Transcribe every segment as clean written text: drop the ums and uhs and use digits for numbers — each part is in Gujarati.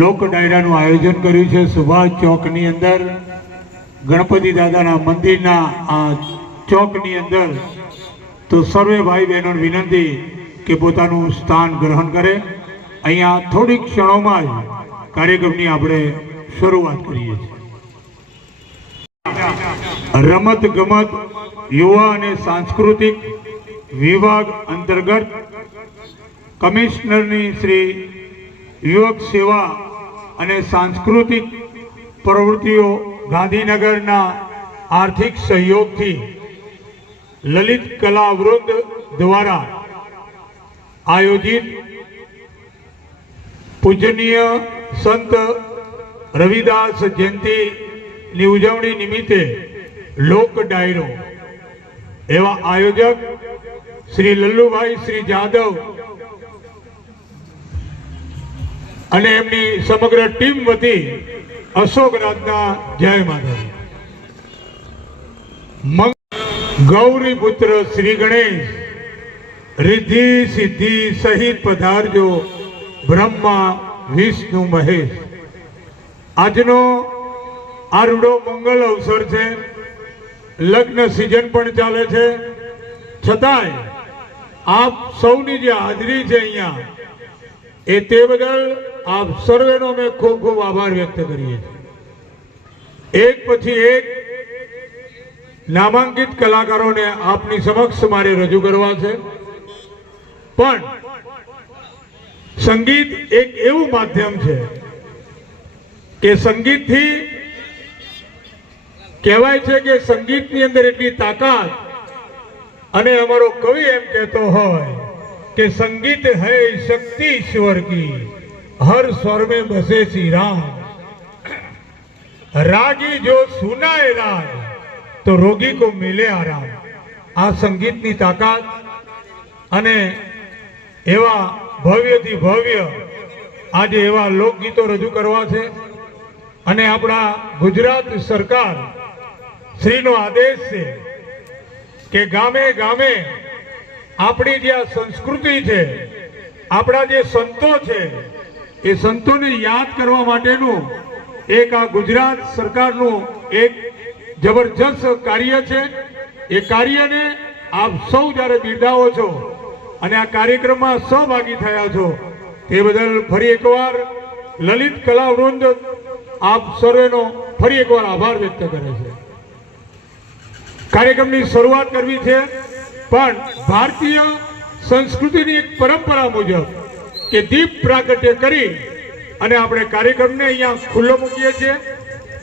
લોક ડાયરાનું આયોજન કર્યું છે સુભાષ ચોકની અંદર, ગણપતિ દાદાના મંદિરના આ ચોકની અંદર. તો સર્વે ભાઈ બહેનોને વિનંતી કે પોતાનું સ્થાન ગ્રહણ કરે. અહીંયા થોડીક ક્ષણોમાં જ કાર્યક્રમની આપણે શરૂઆત કરીએ છીએ. રમત ગમત યુવા અને સાંસ્કૃતિક વિભાગ અંતર્ગત કમિશનરની શ્રી યુવક સેવા અને સાંસ્કૃતિક પ્રવૃત્તિઓ ગાંધીનગરના આર્થિક સહયોગથી લલિત કલા વૃંદ દ્વારા આયોજિત પૂજનીય સંત રવિદાસ જયંતિની ઉજવણી નિમિત્તે લોક ડાયરો એવા આયોજક શ્રી લલ્લુભાઈ શ્રી જાદવ અને એમની સમગ્ર ટીમ વતી અશોક રાજના જય માતા. ગૌરી પુત્ર શ્રી ગણેશ રિદ્ધિ સિદ્ધિ સહિત પધારજો બ્રહ્મા વિષ્ણુ મહેશ. આજનો આ રૂડો મંગલ અવસર છે. લગ્ન સિઝન પણ ચાલે છે, છતાંય આપ સૌની જે હાજરી છે અહીંયા એ તે બદલ આપ સર્વેનો અમે ખૂબ ખૂબ આભાર વ્યક્ત કરીએ છીએ. એક પછી એક નામાંકિત કલાકારોને આપની સમક્ષ મારે રજૂ કરવા છે. પણ સંગીત એક એવું માધ્યમ છે કે સંગીતથી કહેવાય છે કે સંગીતની અંદર એટલી તાકાત, અને અમારો કવિ એમ કહેતો હોય કે સંગીત હૈ શક્તિ ઈશ્વર કી, હર સ્वर में बसे श्री राम, रागी जो सुनाए राग तो रोगी को मिले आराम. આ સંગીતની તાકાત અને એવા ભવ્યથી ભવ્ય આજે એવા લોકગીતો રજૂ કરવા છે. અને આપણા ગુજરાત સરકાર શ્રીનો આદેશ છે કે ગામે ગામે આપણી જે આ સંસ્કૃતિ છે, આપણા જે સંતો છે, એ સંતોને યાદ કરવા માટેનું એક આ ગુજરાત સરકારનું એક જબરજસ્ત કાર્ય છે. એ કાર્યને આપ સૌ જ્યારે બિરદાવો છો અને આ કાર્યક્રમમાં સહભાગી થયા છો તે બદલ ફરી એકવાર લલિત કલાવૃંદ આપ સર્વેનો ફરી એકવાર આભાર વ્યક્ત કરે છે. કાર્યક્રમની શરૂઆત કરવી છે, પણ ભારતીય સંસ્કૃતિની એક પરંપરા મુજબ કે દીપ પ્રાગટ્ય કરી અને આપણે કાર્યક્રમને અહીંયા ખુલ્લો મૂકીએ છીએ.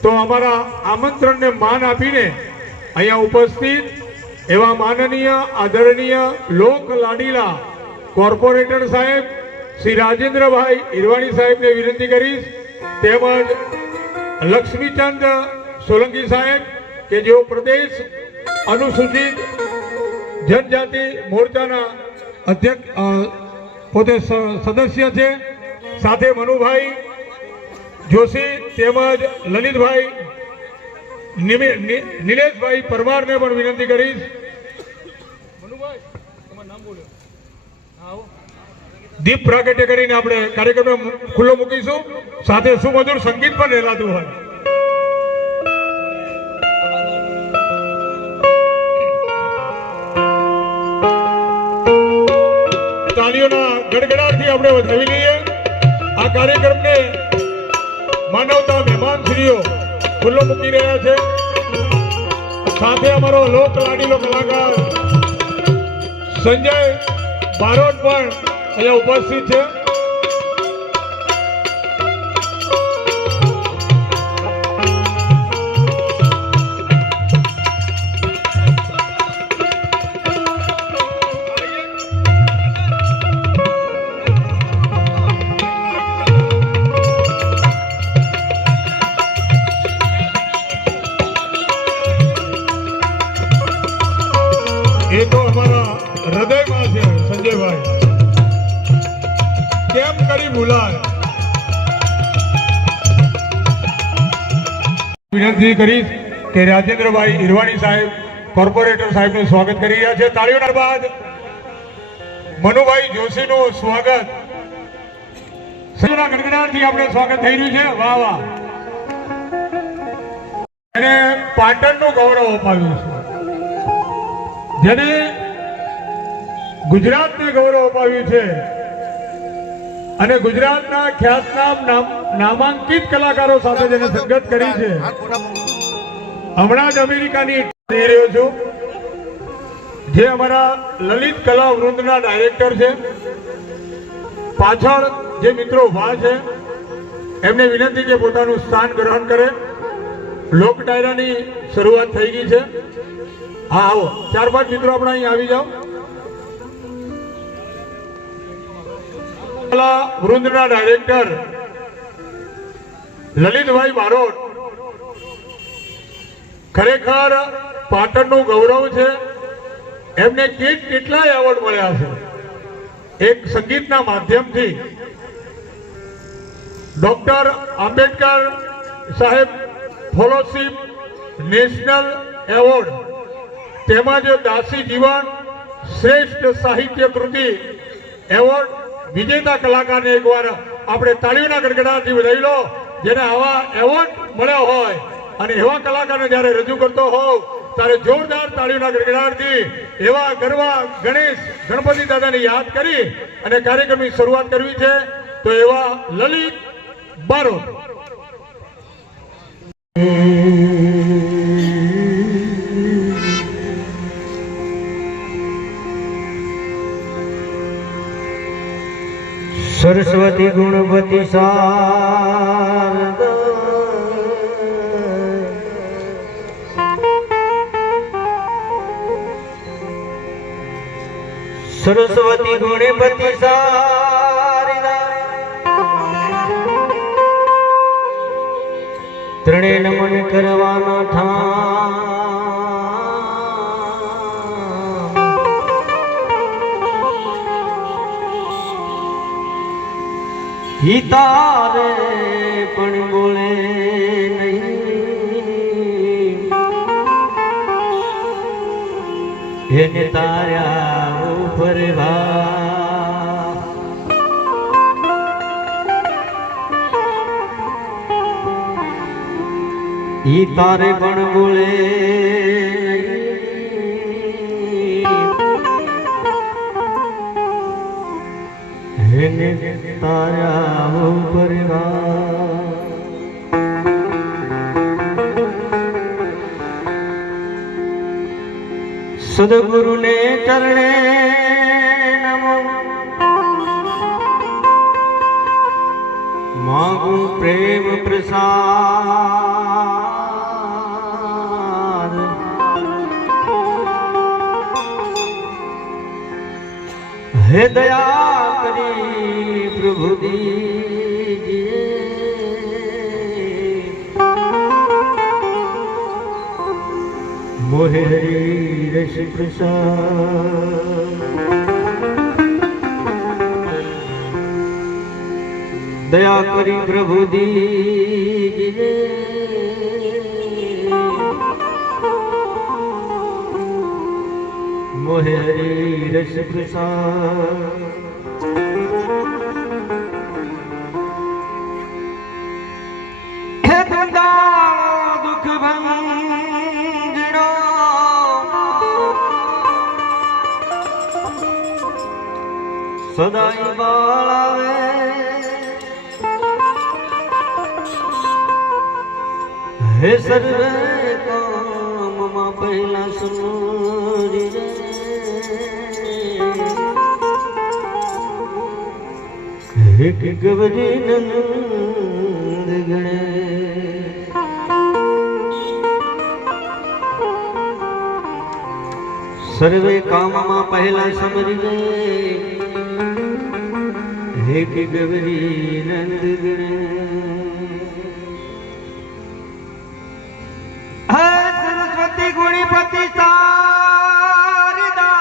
તો અમારા આમંત્રણને માન આપીને અહીંયા ઉપસ્થિત એવા માનનીય આદરણીય લોક લાડીલા કોર્પોરેટર સાહેબ શ્રી રાજેન્દ્રભાઈ ઈરવાણી સાહેબને વિનંતી કરીશ, તેમજ લક્ષ્મીચંદ સોલંકી સાહેબ કે જેઓ પ્રદેશ અનુસૂચિત જનજાતિ મોરચાના અધ્યક્ષ પોતે સદસ્ય છે, સાથે મનુભાઈ જોશી તેમજ લલિતભાઈ નિલેશભાઈ પરમારને પણ વિનંતી કરીશ. દીપ પ્રાગટ્ય કરીને આપણે કાર્યક્રમ ખુલ્લો મૂકીશું. સાથે સુમધુર સંગીત પણ રેલાતું હોય. તાળીઓના ગડગડાટથી આપણે વધાવી લઈએ. આ કાર્યક્રમને માનવતા મહેમાનશ્રીઓ ખુલ્લો મૂકી રહ્યા છે. સાથે અમારો લોક લાડીલો કલાકાર સંજય બારોટ પણ અહીંયા ઉપસ્થિત છે. એ તો અમારા હૃદયમાં છે સંજયભાઈ, કેમ કરી ભૂલાય. વિનંતી કરીશ કે રાજેન્દ્રભાઈ ઈરવાણી સાહેબ કોર્પોરેટર સાહેબનું સ્વાગત કરી રહ્યા છે. તાળીઓના બાદ મનુભાઈ જોશીનું સ્વાગત સૌના ગણગણાટથી આપણે સ્વાગત થઈ રહ્યું છે. વાહ વાહ. અને પાટણનું ગૌરવ અપાવ્યું છે, જેને ગુજરાતને ગૌરવ અપાવ્યું છે અને ગુજરાતના ખ્યાતનામ નામાંકિત કલાકારો સાથે જેને સંગત કરી છે. હમણાં જ અમેરિકાની જઈ રહ્યો છું, જે અમારા લલિત કલા વૃંદના ડાયરેક્ટર છે. પાછળ જે મિત્રો ઉભા છે એમને વિનંતી કે પોતાનું સ્થાન ગ્રહણ કરે. લોક ડાયરાની શરૂઆત થઈ ગઈ છે. હા આવો, 4-5 મિત્રો આપણે અહીં આવી જાઓ. કલા વૃંદના ડાયરેક્ટર લલિતભાઈ બારોટ ખરેખર પાટણનું ગૌરવ છે. એમને કેટલાય એવોર્ડ મળ્યા છે. એક સંગીતના માધ્યમથી ડોક્ટર આંબેડકર સાહેબ ફેલોશિપ, નેશનલ એવોર્ડ, તેમજ દાસી જીવન શ્રેષ્ઠ સાહિત્ય કૃતિ એવોર્ડ વિજેતા કલાકારને એકવાર આપણે તાળીઓના ગડગડાટથી વધાવી લો, જેને આવા એવોર્ડ મળ્યા હોય અને એવા કલાકારને જ્યારે રજૂ કરતો હોવ ત્યારે જોરદાર તાળીઓના ગડગડાટથી એવા ગરવા ગણેશ ગણપતિ દાદાને યાદ કરી અને કાર્યક્રમની શરૂઆત કરવી છે. તો એવા લલિત બારોટ. સરસ્વતી ગુણવતી શારદા સરસ્વતી ગુણવતી શારદા ત્રણે નમન કરવાના ઠા તારે પણ બોલે નહીં, એને તાર્યા ઉપર ઈ તારે પણ બોલે એને તારા ઉપર સદગુરુને ચરણે નમો માગું પ્રેમ પ્રસાદ હે દયા કરી પ્રભુ દીજે મોહે હરી રસ પ્રસાદ દયા કરી પ્રભુ દીજે મોહે હરી રસ પ્રસાદ દુઃખ ભંજડો સદાઈ બાળાવે હે સર્વે કામમાં પહેલા સુરી રે હે ગવરી નંદ ગણે સર્વે કામમાં પહેલા સમરી રે હે ગવરી નંદ ગણે સરસ્વતી ગુણીપતિ શારદા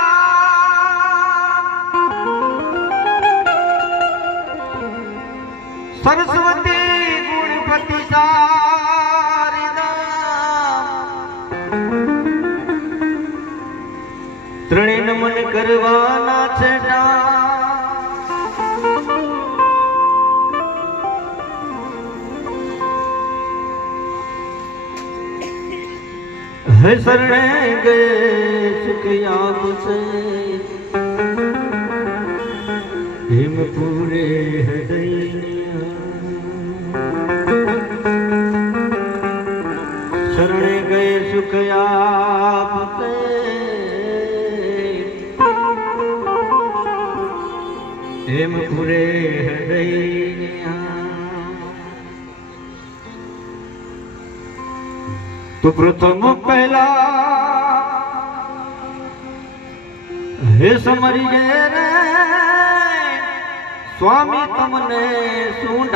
સરસ્વતી ગુણપતિ શારદા ત્રણે નમન કરવાના છે હે શરણે ગયે સુખ આપશે હિમ પૂરે હૃદય શરણે ગયે સુખ આપશે હિમ પૂરે હૃદય તો પ્રથમ પહેલા હે સમરી ગે રે સ્વામી તમને શું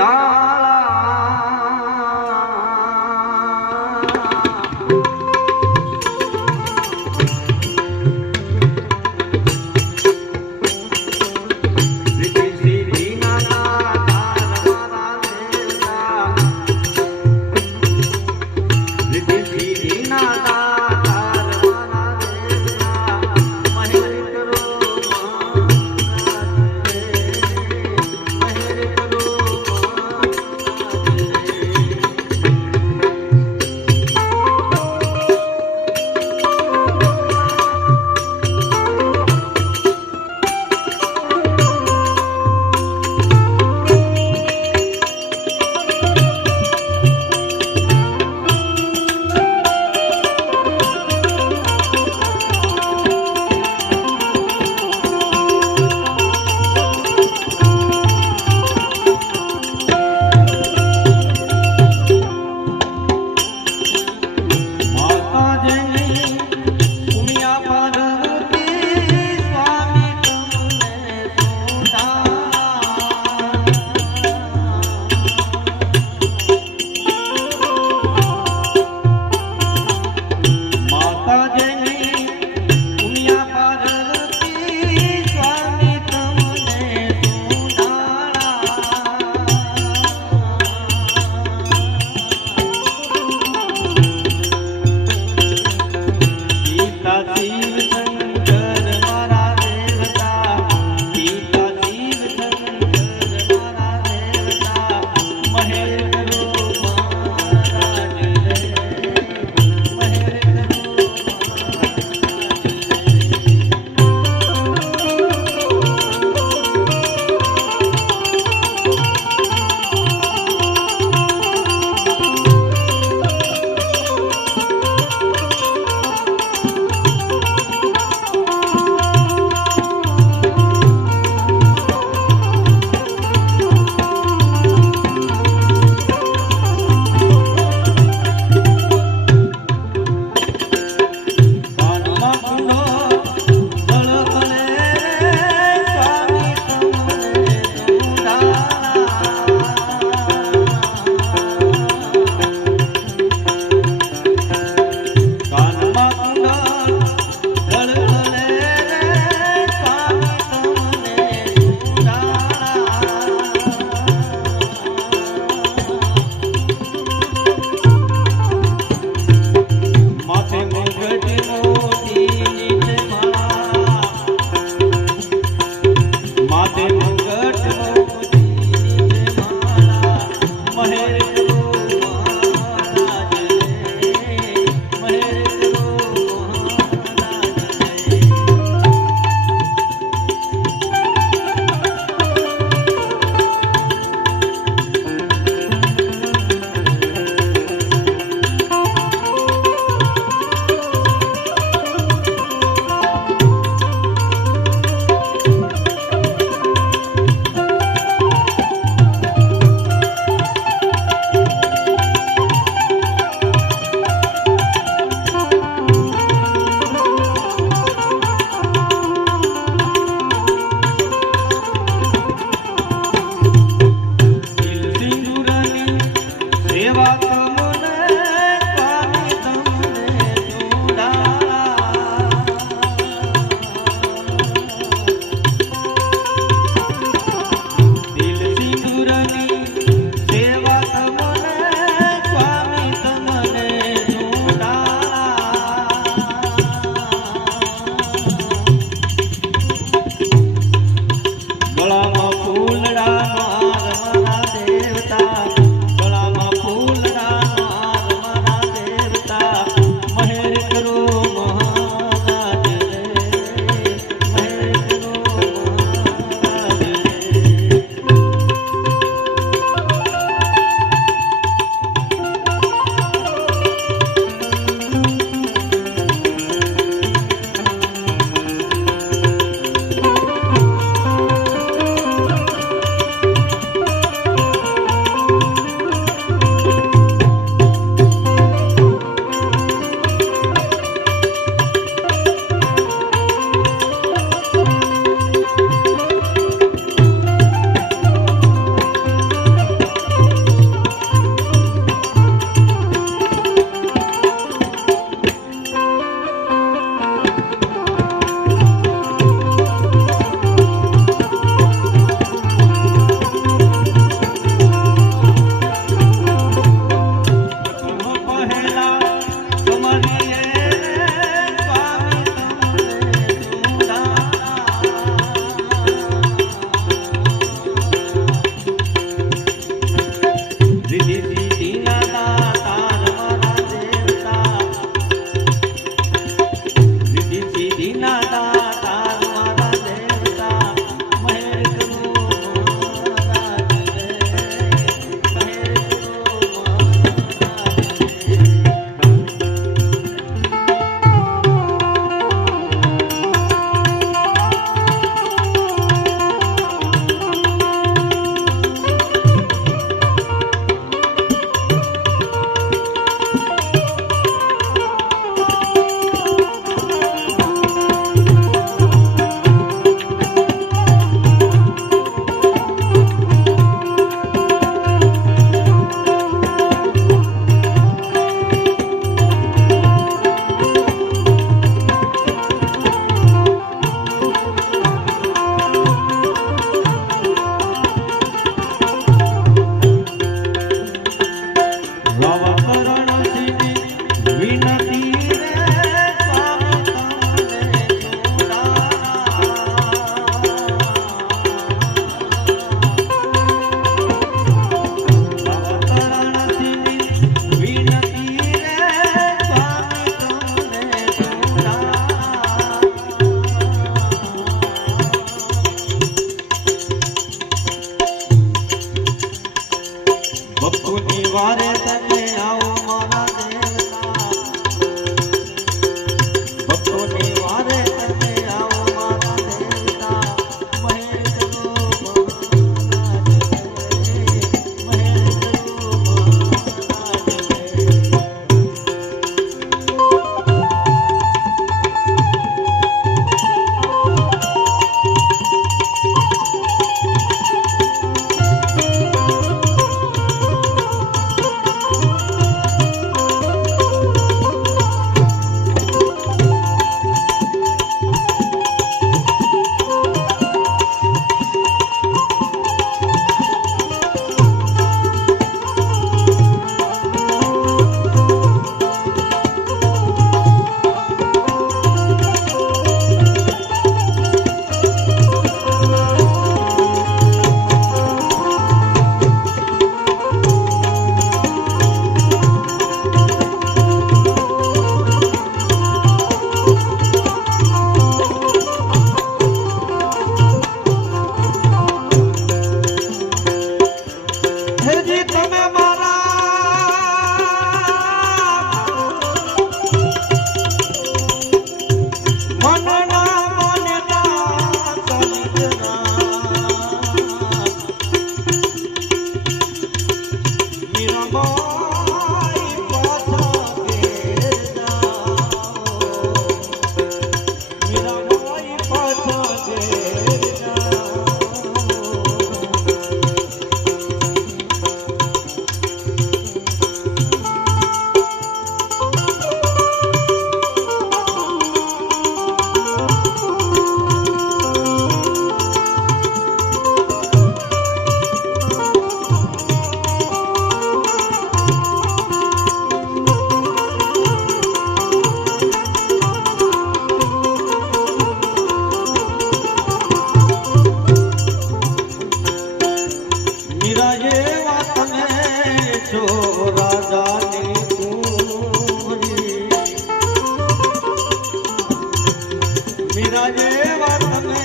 વીરા જેવા તમે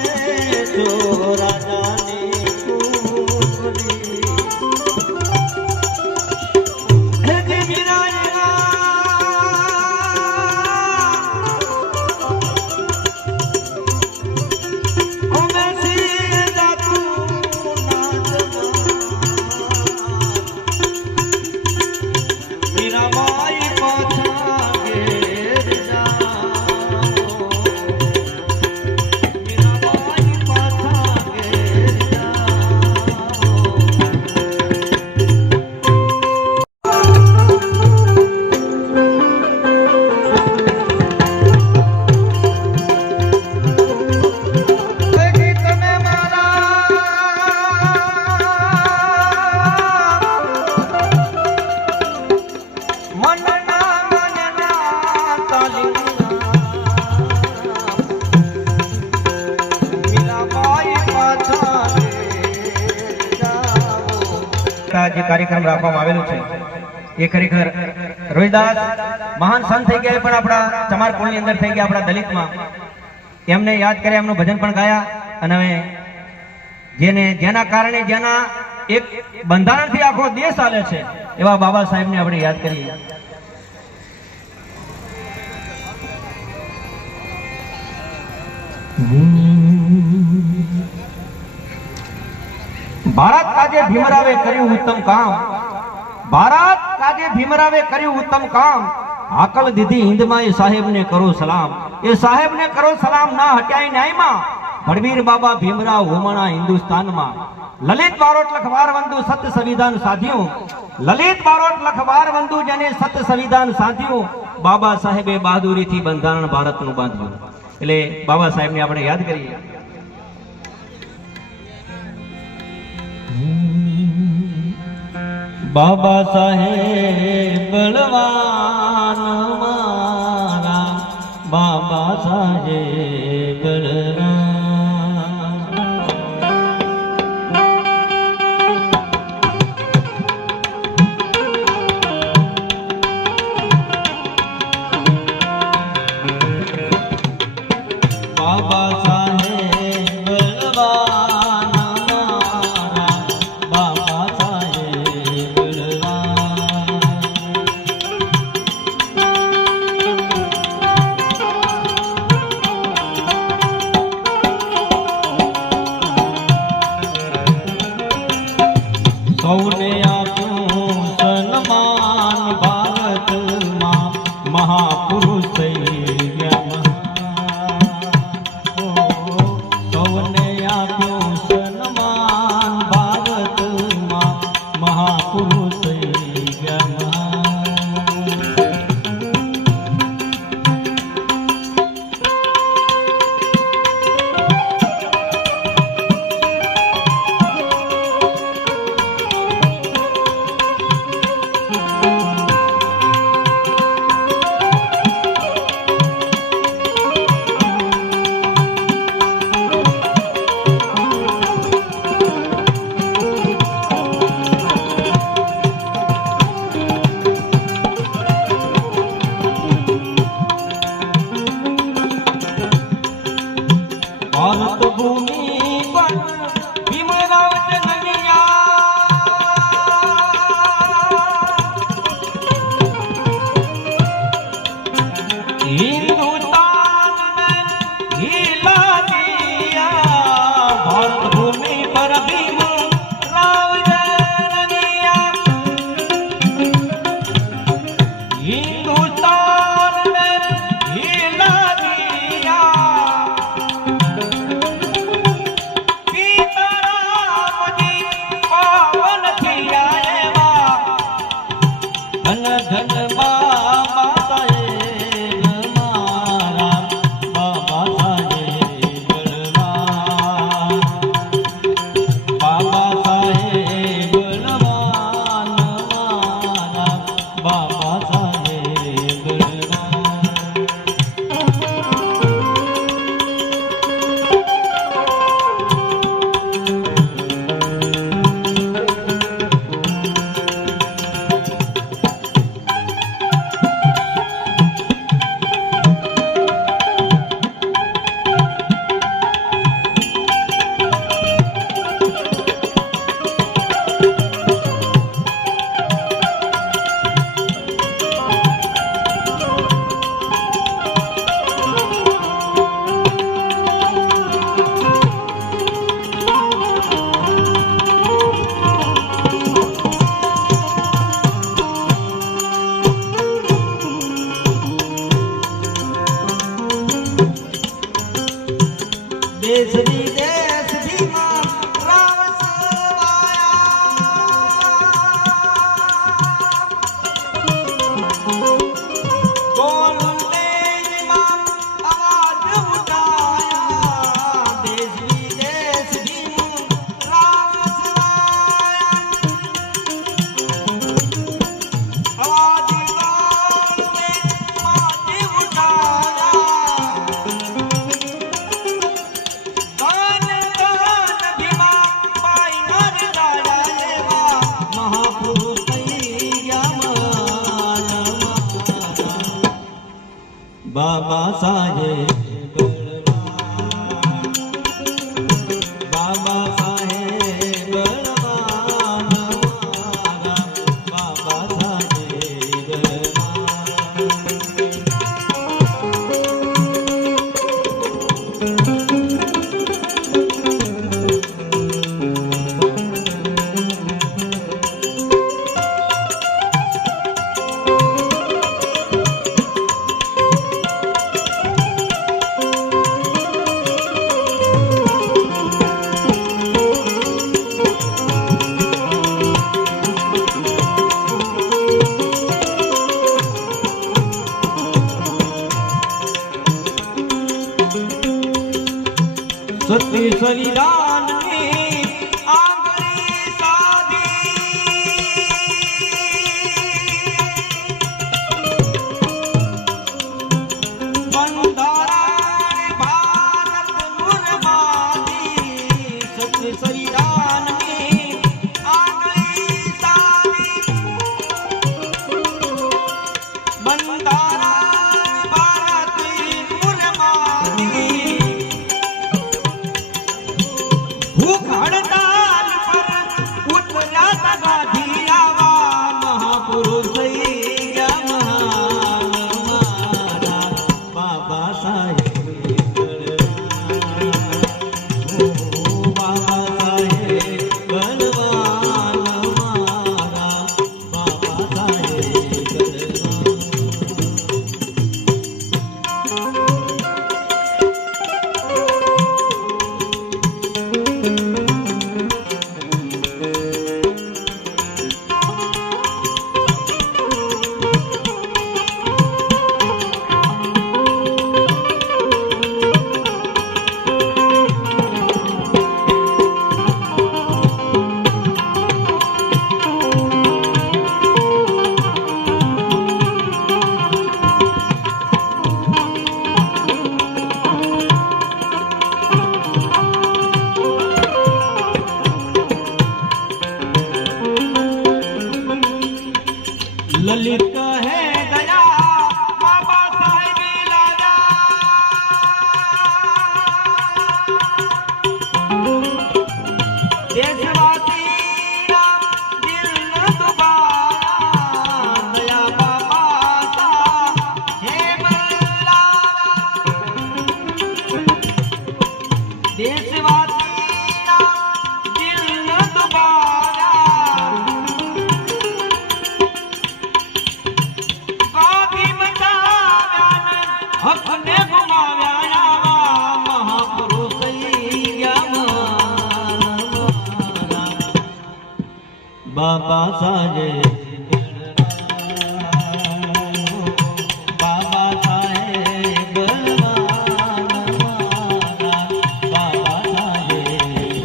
છો રાજાની કુંવરી. હે જે વીરા જે કાર્યક્રમ રાખવામાં આવેલું છે એ ખરેખર રોહિદાસ મહાન સંત થઈ ગયા પણ આપણા ચમાર કુળની અંદર થઈ ગયા, આપણા દલિતમાં એમને યાદ કર્યા, એમનું ભજન પણ ગાયા. અને હવે જેના કારણે જેના એક બંધારણથી આખો દેશ ચાલે છે એવા બાબા સાહેબને આપણે યાદ કરીએ. ભારત કાજે ભીમરાવે કર્યું ઉત્તમ કામ, ભારત કાજે ભીમરાવે કર્યું ઉત્તમ કામ, હાકલ દીધી હિંદમાં એ સાહેબને કરો સલામ, એ સાહેબને કરો સલામ, ના હટ્યાય ન્યાયમાં ભડવીર બાબા ભીમરાવ હોમણા હિન્દુસ્તાનમાં. લલિત બારોટ લખવાર વંદુ સત સંવિધાન સાધ્યું, લલિત બારોટ લખવાર વંદુ જેને સત સંવિધાન સાધ્યું, બાબા સાહેબે બહાદુરીથી બંધારણ ભારતનું બાંધ્યું. એટલે બાબા સાહેબને આપણે યાદ કરીએ. બાબા સાહેબ બળવાન મારા, બાબા સાહેબ બળવાન. બાબા સાહેબ બળવાન મારા, બાબા સાહેબ બળવાન. સૌને આપ્યું સન્માન ભારતમાં, મહાપુરુષ થઈ ગયા. સૌને આપ્યું સન્માન ભારતમાં, મહાપુરુષ થઈ ગયા. ભારત ભૂમિ પર ભીમરાવ જનનિયા, હિન્દુસ્તાન મેં હિલા દિયા. ભારત ભૂમિ પર ભીમરાવ જનનિયા, હિન્દુસ્તાન મેં હિલા દિયા. ધન ધન બાબા સાહેબ देश विदेश भीमा राव सवाया गोलंदेज में आवाज उठाया देश विदेश भीमा राव सवाया आवाज गोल में आवाज उठाया बाबा साहेब बलवान बाबा साहेब बलवान हमारा बाबा साहेब सती सलिदान में आंगली साधी बंधारा भारत नुरमादी सती सलिदान में आंगली साधी बंधारा भारत नुरमादी भूख हड़ताल पर उतरा था गाधी आवा महापुरुष महान हमारा बाबा साहेब बलवान बाबा साहेब बलवान हमारा बाबा साहेब ललित है दया बाबा साहेब लाजा देशवासी दिल न दुबारा दया बाबा साहेब लाजा देशवासी दिल न दुबारा अपने घुमाव्या महापुरुष बाबा साहेब बाबा साहेब बलवान बाबा साहेब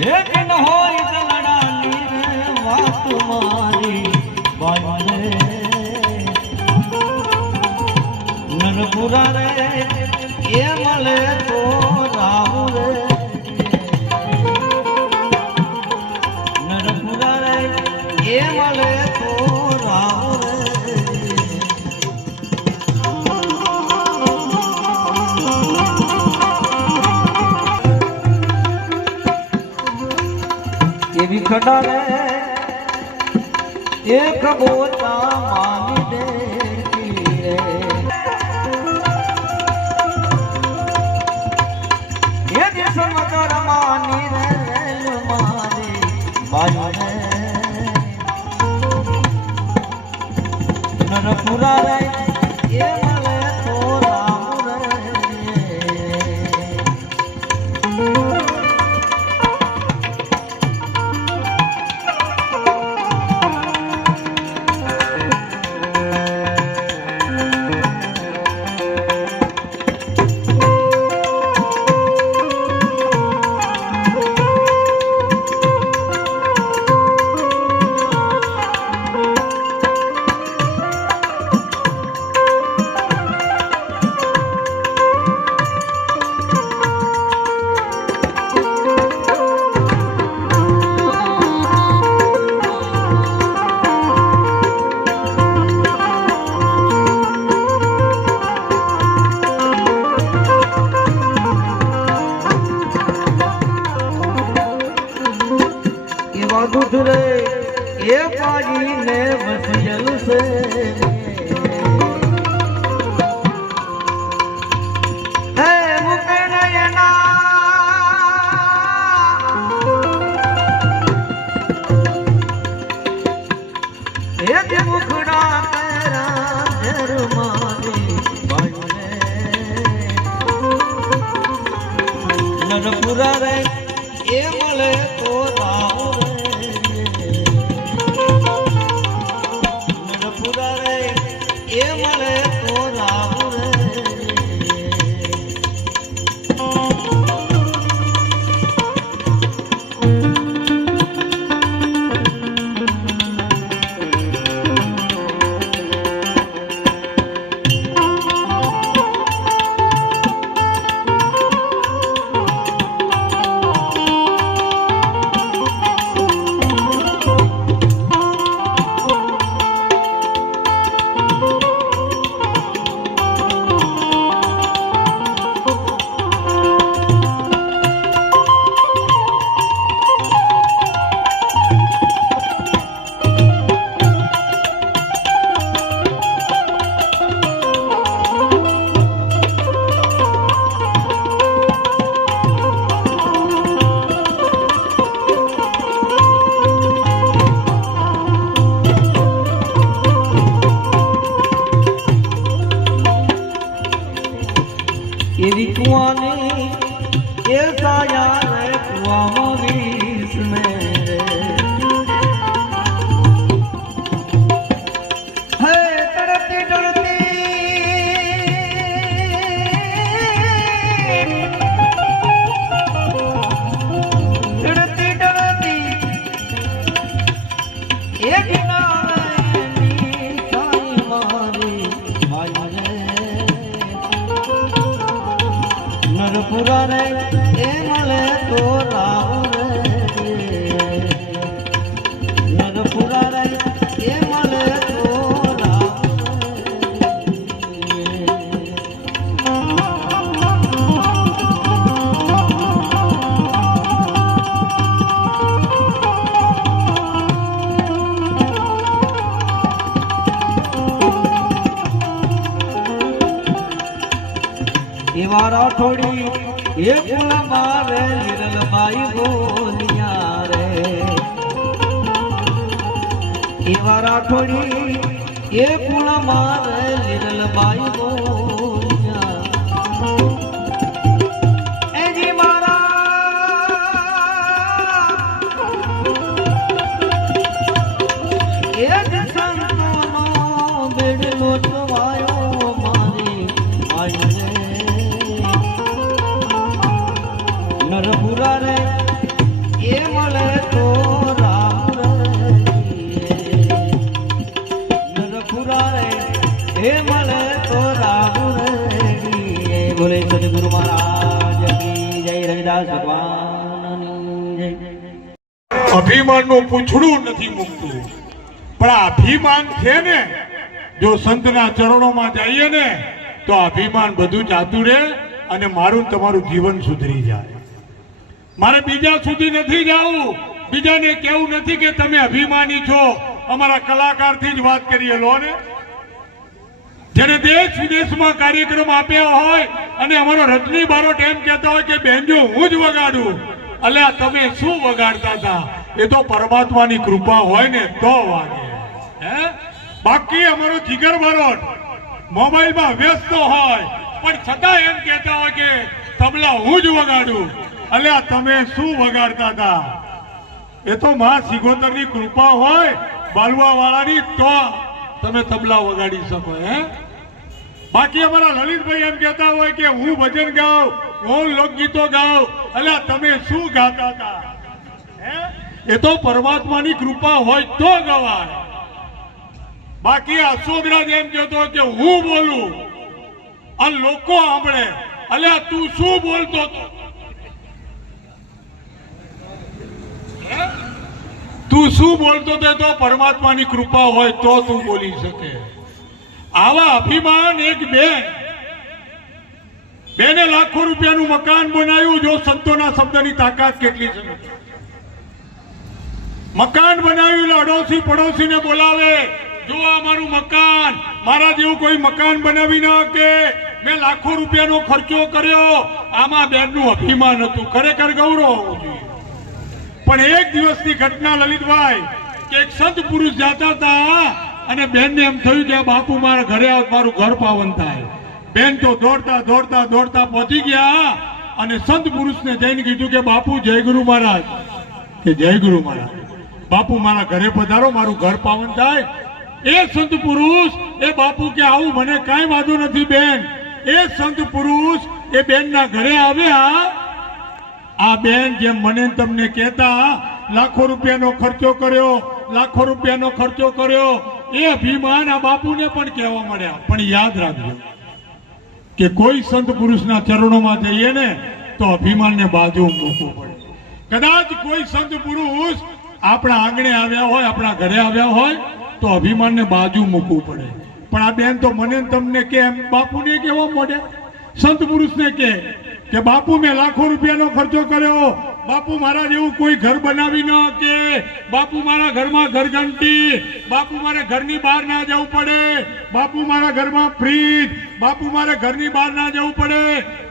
એક ન હોય દલડાની રે વાત મારી બાઈ રે નરપુરા રે એ મળે તો રામ રે નરપુરા રે એ મળે તો રામ રે એવી ખડા રે એક બોતા માની દેતી રે એ દિશો મગર માની રે રેલ મારી બાઈ રે નરપુરા રે એ મળે તો રામ રે દૂધ રે એ પાજીને વસજલ છે હે મુકનયના એ મુખડા તેરા ધર મારી બાઈ નરપુરા રે એ મળે તો રામ એ મળે તો રામ રે એવી કુવાની એ સાયા રે કુવામાં વીસ મે હે તડતી ડરતી તડતી ડરતી એ કિનારેની સાઈ મારી માઈ નરપુરા રે એ મળે તો રામ રે નરપુરા રે એ મળે તો રામ એવા રાઠોડી એ ફૂલ મારે હિરલબાઈ બોલિયા રે એવા રાઠોડી એ ફૂલ મારે હિરલબાઈ બોલિયા એજી મારા એ જ સંતોનો બેડલો સવાયો મારી આઈ રે નરપુરા રે એ મળે તો રામ રઘુરાય એ મળે તો રામ રેડી બોલે સદગુરુ મહારાજ કી જય રવિદાસ ભગવાનની જય અભિમાનનું પૂંછડું નથી મૂકતું, પણ આ અભિમાન છે ને, જો સંતના ચરણોમાં જઈએ ને તો અભિમાન બધું જાતું રહે અને મારું ને તમારું જીવન સુધરી જાય. મારે બીજા સુધી નથી જવું, બીજાને કેવું નથી કે તમે અભિમાની છો. અમારા કલાકારથી જ વાત કરીએ લો ને, જેને દેશ વિદેશમાં કાર્યક્રમ આપ્યા હોય અને અમારો રજની બારોટ એમ કહેતા હોય કે બેનજો હું જ વગાડું. અલ્યા તમે શું વગાડતા હતા? એ તો પરમાત્માની કૃપા હોય ને તો વાગે. હે બાકી અમારો જીગર બારોટ મોબાઈલમાં વ્યસ્ત હોય પણ છતાં એમ કહેતા હોય કે તબલા હું જ વગાડું. અલ્યા તમે શું વગાડતા હતા? એ તો માં સિગોતરની કૃપા હોય બાલવા વાળાની તો તમે તબલા વગાડી શકો. હે બાકી અમારા લલિતભાઈ એમ કહેતા હોય કે હું ભજન ગાઉં, હું લોકગીતો ગાઉં. અલ્યા તમે શું ગાતા હતા? હે એ તો પરમાત્માની કૃપા હોય તો ગવાય. બાકી અશોકરાજ એમ કહેતો કે હું બોલું અને લોકો સાંભળે. અલ્યા તું શું બોલતો હતો? તું શું બોલતો હતો? તો પરમાત્માની કૃપા હોય તો તું બોલી શકે. આવા અભિમાન એક બેને લાખો રૂપિયાનું મકાન બનાવ્યું. જો સંતોના શબ્દની તાકાત કેટલી છે. મકાન બનાવ્યું, અડોશી પડોશીને બોલાવે, જો આ મારું મકાન, મારા જેવું કોઈ મકાન બનાવી ના કે મેં લાખો રૂપિયાનો ખર્ચો કર્યો. આમાં બેનનું અભિમાન હતું, ખરેખર ગૌરવ હોવું જોઈએ. પણ એક દિવસની ઘટના લલિતભાઈ કે એક સંત પુરુષ જતા હતા અને બેનને એમ થયું કે બાપુ મારા ઘરે આવ, મારું ઘર પાવન થાય. બેન તો દોડતા દોડતા દોડતા પહોંચી ગયા અને સંત પુરુષને જઈને કીધું કે બાપુ જય ગુરુ મહારાજ. કે જય ગુરુ મહારાજ. બાપુ મારા ઘરે પધારો, મારું ઘર પાવન થાય. એ સંત પુરુષ એ બાપુ કે આવું મને કાંઈ વાંધો નથી બેન. એ સંત પુરુષ એ બેનના ઘરે આવ્યા. આ બેન જેમ મને તમને કહેતા લાખો રૂપિયાનો ખર્ચો કર્યો, લાખો રૂપિયાનો ખર્ચો કર્યો, એ અભિમાન આ બાપુને પણ કહેવા મળ્યા. પણ યાદ રાખજો કે કોઈ સંત પુરુષના ચરણોમાં જઈએ ને તો અભિમાનને બાજુ મૂકવું પડે. કદાચ કોઈ સંત પુરુષ આપણા આંગણે આવ્યા હોય, આપણા ઘરે આવ્યા હોય તો અભિમાનને બાજુ મૂકવું પડે. પણ આ બેન તો મને તમને કે એમ બાપુને કેવા મોઢે સંત પુરુષને કે બાપુ મેં લાખો રૂપિયાનો ખર્ચો કર્યો, બાપુ મારા જેવું કોઈ ઘર બનાવી ન કે, બાપુ મારા ઘરમાં ઘરઘંટી, બાપુ મારે ઘરની બહાર ના જવું પડે, બાપુ મારા ઘરમાં ફ્રીજ, બાપુ મારે ઘરની બહાર ના જવું પડે,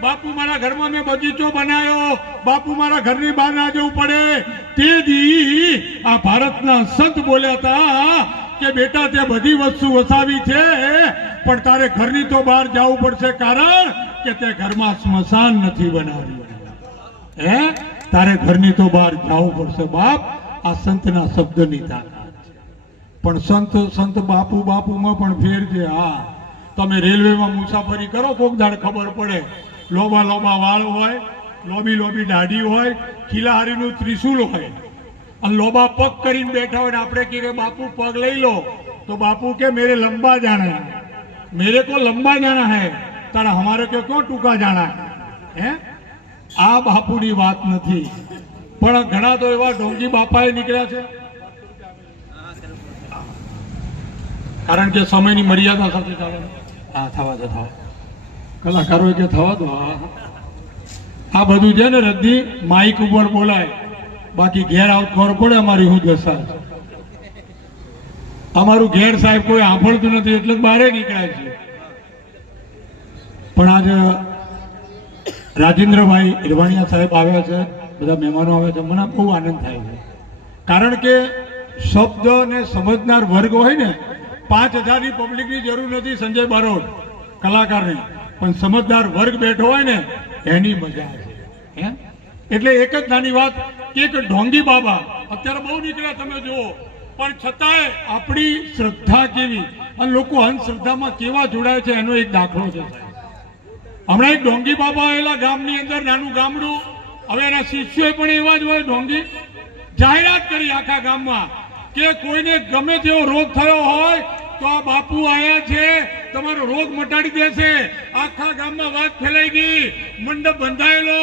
બાપુ મારા ઘરમાં મેં બગીચો બનાવ્યો, બાપુ મારા ઘરની બહાર ના જવું પડે. તે દી આ ભારતના સંત બોલ્યા હતા કે બેટા તે બધી વસ્તુ વસાવી છે પણ તારે ઘરની તો બહાર જવું પડશે, કારણ કે તે ઘરમાં સ્મશાન નથી બનાવ્યું. હે તારે ઘરની તો બહાર જવું પડશે બાપ. આ સંતના શબ્દની તાકાત છે. પણ સંત બાપુ બાપુમાં પણ ફેર છે. હા તમે રેલવેમાં મુસાફરી કરો, કોક દાડ ખબર પડે લોબા લોબા વાળ હોય, લોબી લોબી દાઢી હોય, ખીલાહારીનું ત્રિશુલ હોય અને લોબા પગ કરીને બેઠા હોય ને આપણે કહીએ બાપુ પગ લઈ લો તો બાપુ કે મેરે લંબા જાना है, मेरे को लंबा जाना है, तारा हमारे को क्यों टूका जाना है? આ બાપુની વાત નથી. પણ ઘણા તો એવા ઢોંગી બાપાએ નીકળ્યા છે, કારણ કે સમયની મર્યાદા સાથે ચાલે. હા થવા દે, કલાકારો કે થવા દો. આ બધું છે ને રદ્દી માઇક ઉપર બોલાય, બાકી ઘેર આવ ખબર પડે અમારી હું દશા છે. અમારું ઘેર સાહેબ કોઈ સાંભળતું નથી એટલે બહાર નીકળ્યા છે. પણ આજે રાજેન્દ્રભાઈ ઇરવાણિયા સાહેબ આવ્યા છે, બધા મહેમાનો આવ્યા છે, મને બહુ આનંદ થાય છે. કારણ કે શબ્દને સમજનાર વર્ગ હોય ને, 5000ની પબ્લિકની જરૂર નથી સંજય બારોટ કલાકારને, પણ સમજદાર વર્ગ બેઠો હોય ને એની મજા છે. એટલે એક જ નાની વાત કે એક ઢોંગી બાબા અત્યારે બહુ નીકળ્યા તમે જુઓ, પણ છતાંય આપણી શ્રદ્ધા કેવી અને લોકો અંધશ્રદ્ધામાં કેવા જોડાય છે એનો એક દાખલો છે. હમણાં એક ઢોંગી બાબા આવેલા ગામની અંદર, નાનું ગામડું, હવે એના શિષ્યો પણ એવા જ હોય ઢોંગી, જાહેરાત કરી આખા ગામમાં કે કોઈને ગમે તેવો રોગ થયો હોય તો આ બાપુ આયા છે, તમારો રોગ મટાડી દેશે. આખા ગામમાં વાત ફેલાઈ ગઈ, મંડપ બંધાયેલો,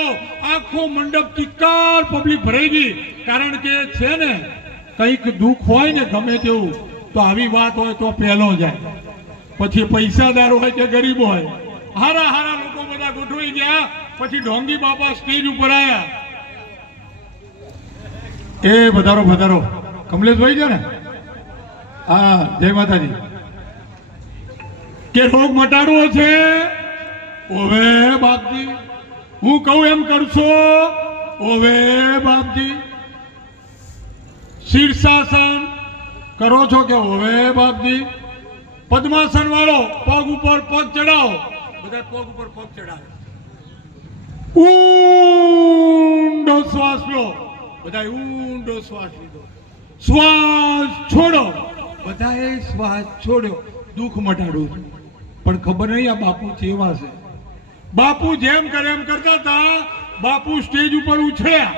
આખો મંડપ કિક્કાર પબ્લિક ભરાઈ ગઈ. કારણ કે છે ને કંઈક દુઃખ હોય ને ગમે તેવું તો આવી વાત હોય તો પહેલો જાય, પછી પૈસાદાર હોય કે ગરીબ હોય, હારા હારા લોકો બધા ગોઠવાઈ ગયા. પછી ઢોંગી બાપા સ્ટેજ ઉપર આવ્યા. એ વધારો વધારો કમલેશભાઈ છે ને, હા જય માતાજી. કે રોગ મટાડવો છે, ઓવે બાપજી હું કહું એમ કરશો, ઓવે બાપજી. શીર્ષાસન કરો છો કે ઓવે બાપજી. પદ્માસન વાળો પગ ઉપર પગ ચડાવો, બધા પગ ઉપર પગ ચડાવે. ઊંડો શ્વાસ લો, બધા ઊંડો શ્વાસ લીધો, શ્વાસ છોડો, બધાએ શ્વાસ છોડ્યો. દુઃખ મટાડવું પણ ખબર નહીં આ બાપુ કેવા છે. બાપુ જેમ કરે એમ કરતા હતા. બાપુ સ્ટેજ ઉપર ઉછળ્યા,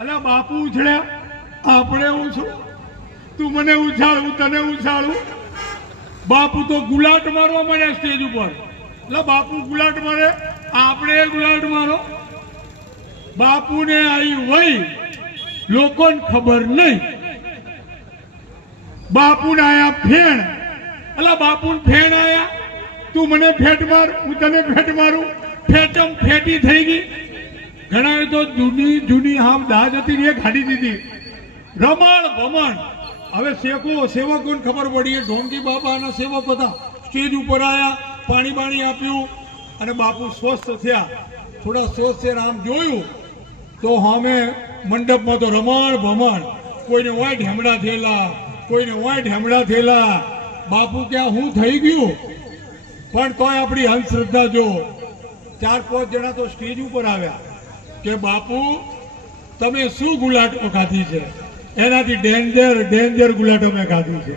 અલ્યા બાપુ ઉછળ્યા, આપણે ઉછળો, તું મને ઉછાળ હું તને ઉછાળું. બાપુ તો ગુલાટ મારવા માંડ્યા સ્ટેજ ઉપર. એટલે બાપુ ગુલાટ મારે, આપણે ગુલાટ મારો. બાપુને આવી વહી લોકોને ખબર નહીં. બાપુને આયા ફેણ, અલા બાપુને ફેણ આયા, તું મને ફેટ માર હું તને ફેટ મારું. ફેટમ ફેટી થઈ ગઈ. ઘણાએ તો જૂની જૂની હામ દાજ હતી ને એ કાઢી દીધી. રમણ ભમણ. હવે સેવકોને ખબર પડી, ઢોંગી બાપાના સેવક હતા, સ્ટેજ ઉપર આયા, પાણી બાણી આપ્યું અને બાપુ સ્વસ્થ થયા. થોડા સ્વસ્થ થયા આમ જોયું તો સામે મંડપમાં તો રમણ ભમણ. કોઈને હોય ઢેમડા થયેલા, કોઈને હોય ઢેમડા થયેલા. બાપુ ક્યાં હું થઈ ગયું, પણ તોય આપણી અંધશ્રદ્ધા જો. 4-5 જણા તો સ્ટેજ ઉપર આવ્યા કે બાપુ તમે શું ગુલાટો ખાધી છે, એનાથી ડેન્જર ગુલાટો અમે ખાધી છે.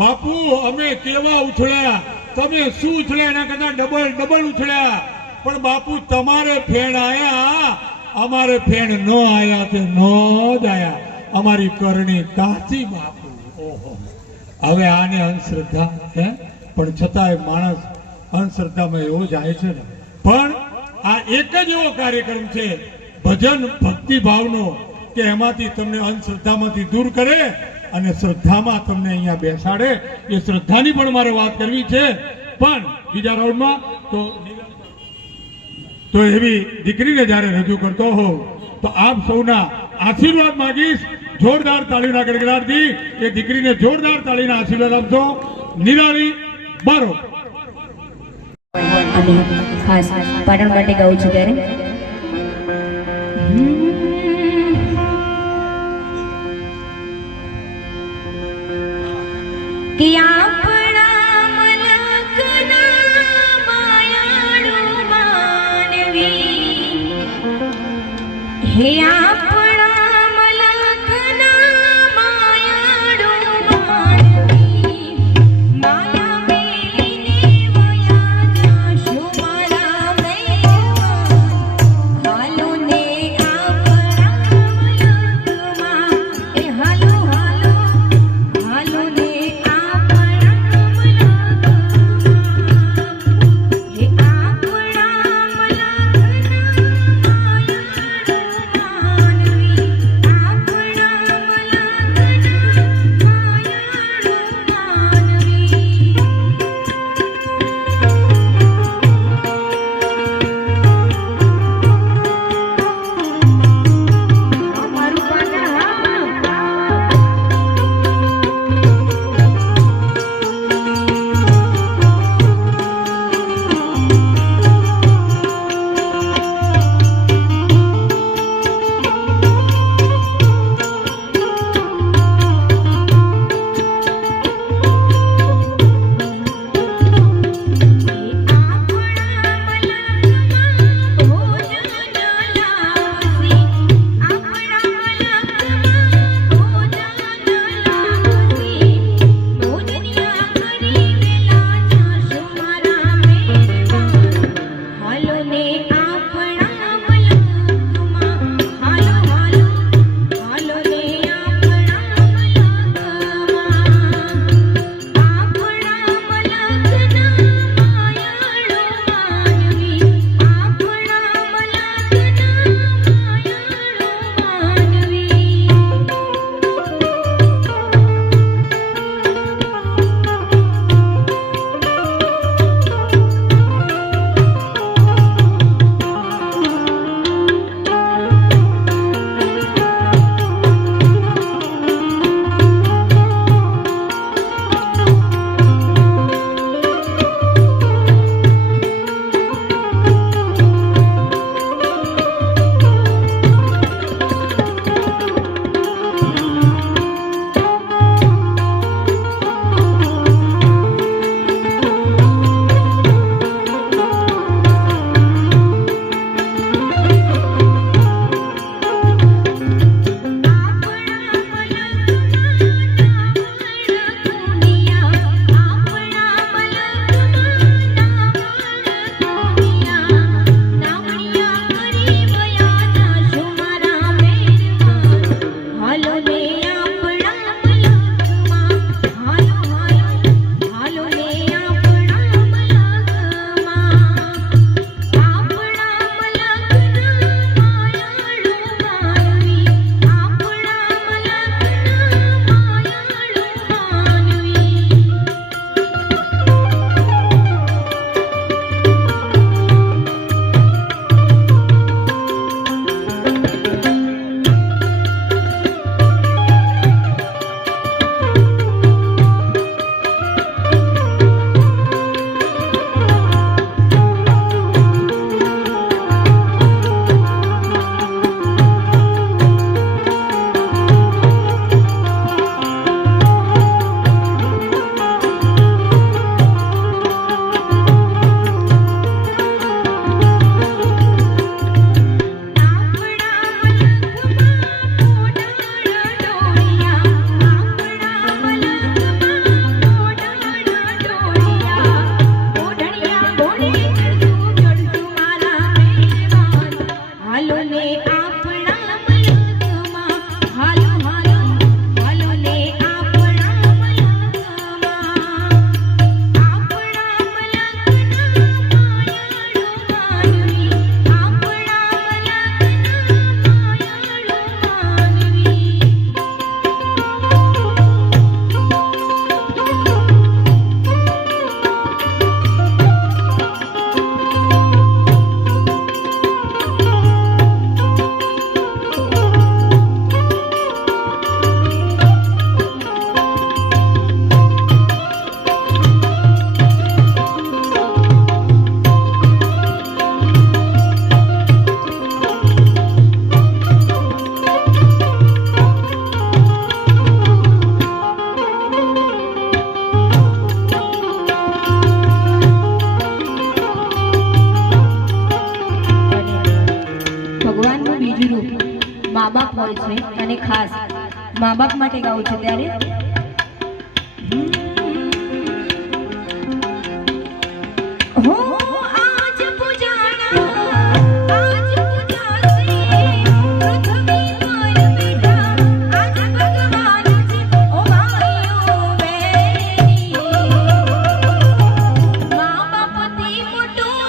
બાપુ અમે કેવા ઉછળ્યા, તમે શું ઉછળ્યા એના કરતા ડબલ ઉછળ્યા. પણ બાપુ તમારે ફેણ આયા, અમારે ફેણ ન આયા તે ન જ આયા. અમારી કરણી કાચી બાપુ. ઓહો, હવે આને અંધશ્રદ્ધા હે, પણ છતાંય માણસ અંધશ્રદ્ધામાં એવો જાય છે ને. પણ આ એક જ એવો કાર્યક્રમ છે ભજન ભક્તિ ભાવનો કે એમાંથી તમને અંધશ્રદ્ધામાંથી દૂર કરે અને શ્રદ્ધામાં તમને અહીંયા બેસાડે. એ શ્રદ્ધાની પણ મારે વાત કરવી છે. પણ બીજા રાઉન્ડમાં તો એવી દીકરીને જ્યારે રજૂ કરતો હોઉં તો આપ સૌના આશીર્વાદ માંગીશ. જોરદાર તાળીના ગડગડાટથી એ દીકરીને જોરદાર તાળીના આશીર્વાદ આપજો. નિરાળી બારો. અને ખાસ પાટણ માટે ગાઉં છું ત્યારે કે આપણા મલકના માયાળુ માનવી, હે આપણા મલકના માયાળુ માનવી, માયા મેલીને વયા જાશું મારા મહેરબાન. હાલો ને આપણા મલકમાં, એ હાલો હાલો હાલો ને આપણા મલકમાં, હે આપણા મલકના માયાળુ માનવી. અને આપણા મલકમાં હાલો હાલો હાલો ને આપણા મલકમાં આપણા મલકના માયાળુ માનવી આપણા મલકના ભગવાનનું બીજું રૂપ મા બાપ હોય છે અને ખાસ મા બાપ માટે ગાવું છે ત્યારે હો આજ પૂજાણા આજ પૂજાશે પૃથ્વી પર બેઠા આજ ભગવાન છે ઓ ભાઈઓ બેની મા બાપથી મોટું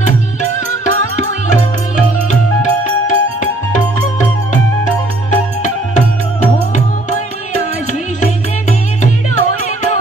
દુનિયામાં કોઈ નથી ઓ બળે આશીષ જેને પીડો એનો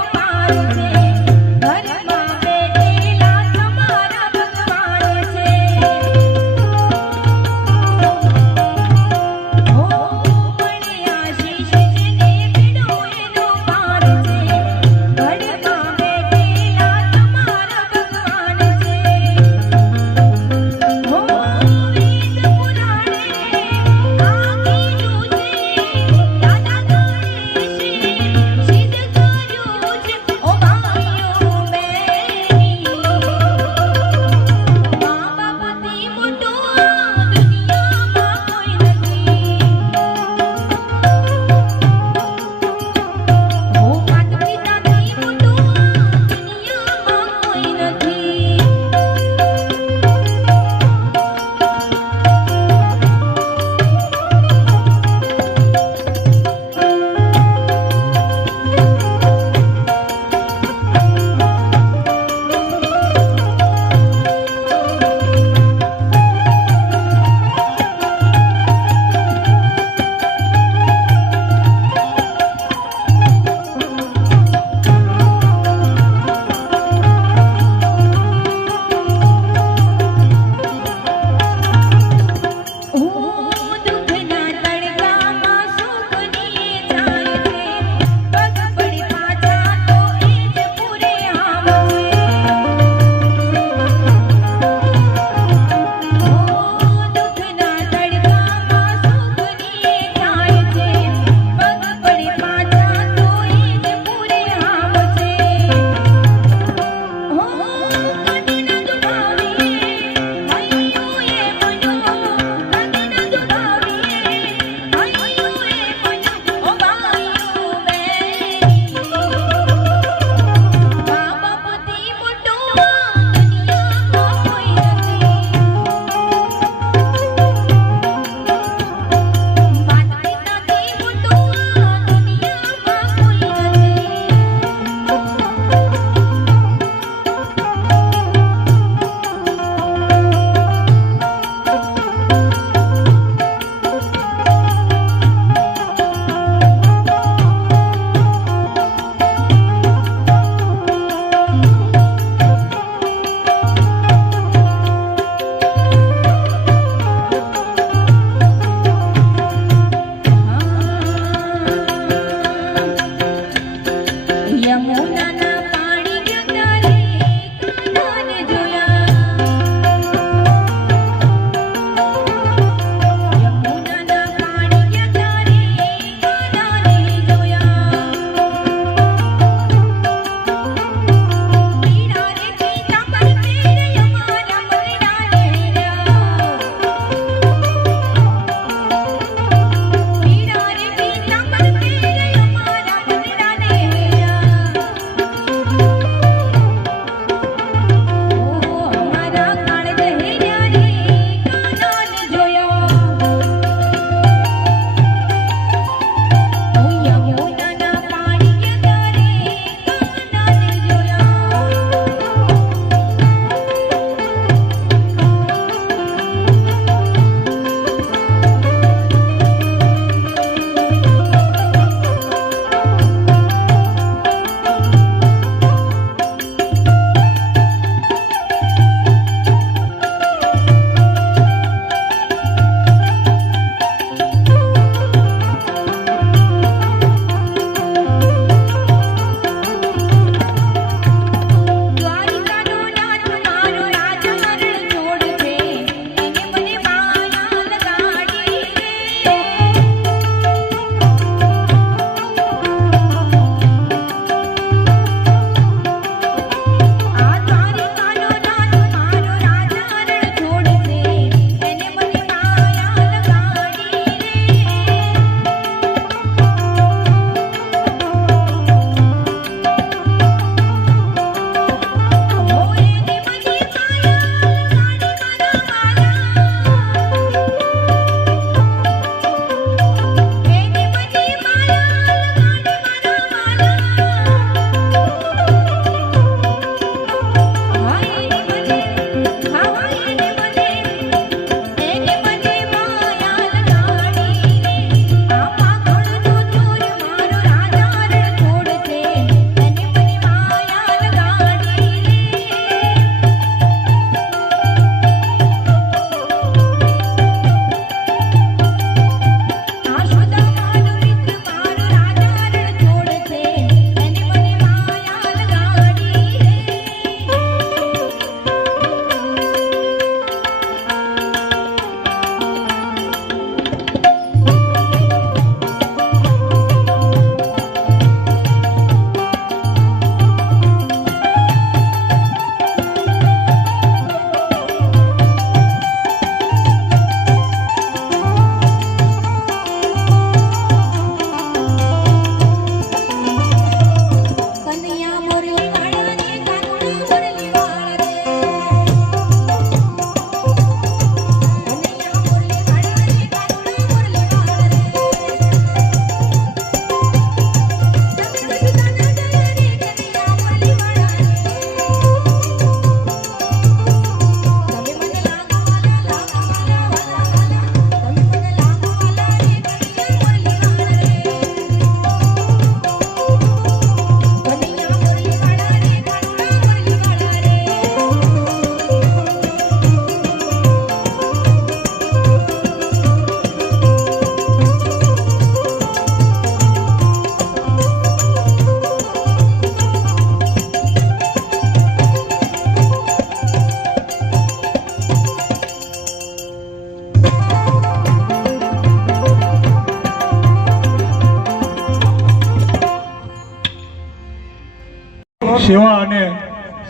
સેવા અને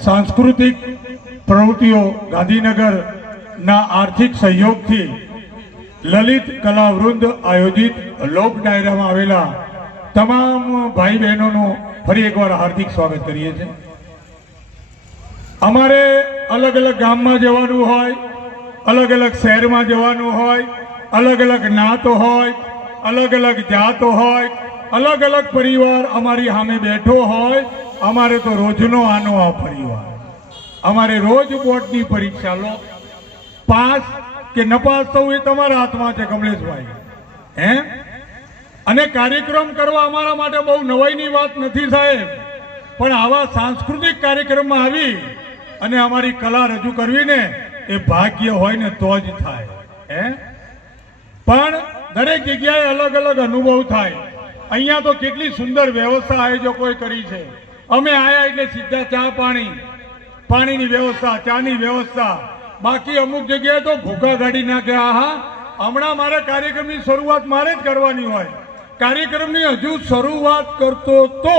સાંસ્કૃતિક પ્રવૃત્તિઓ ગાંધીનગરના આર્થિક સહયોગથી લલિત કલાવૃંદ આયોજિત લોક ડાયરામાં આવેલા તમામ ભાઈ બહેનોનું ફરી એકવાર હાર્દિક સ્વાગત કરીએ છીએ. અમારે અલગ અલગ ગામમાં જવાનું હોય, અલગ અલગ શહેરમાં જવાનું હોય, અલગ અલગ નાતો હોય, અલગ અલગ જાતો હોય, અલગ અલગ પરિવાર અમારી સામે બેઠો હોય. અમારે તો રોજનો આનો આ પરિવાર. અમારે રોજ બોર્ડની પરીક્ષા લો, પાસ કે નપાસ થવું એ તમારા હાથમાં છે કમલેશભાઈ. અને કાર્યક્રમ કરવા અમારા માટે બહુ નવાઈની વાત નથી સાહેબ, પણ આવા સાંસ્કૃતિક કાર્યક્રમમાં આવી અને અમારી કલા રજૂ કરવી ને એ ભાગ્ય હોય ને તો જ થાય. પણ દરેક જગ્યાએ અલગ અલગ અનુભવ થાય. અહીંયા તો કેટલી સુંદર વ્યવસ્થા આયોજકોએ કરી છે. અમે આયા એટલે સીધા ચા પાણીની વ્યવસ્થા, ચાની વ્યવસ્થા. બાકી અમુક જગ્યાએ તો ભૂખા કાઢી નાખે. આહા, હમણાં મારે કાર્યક્રમની શરૂઆત મારે જ કરવાની હોય. કાર્યક્રમની હજુ શરૂઆત કરતો તો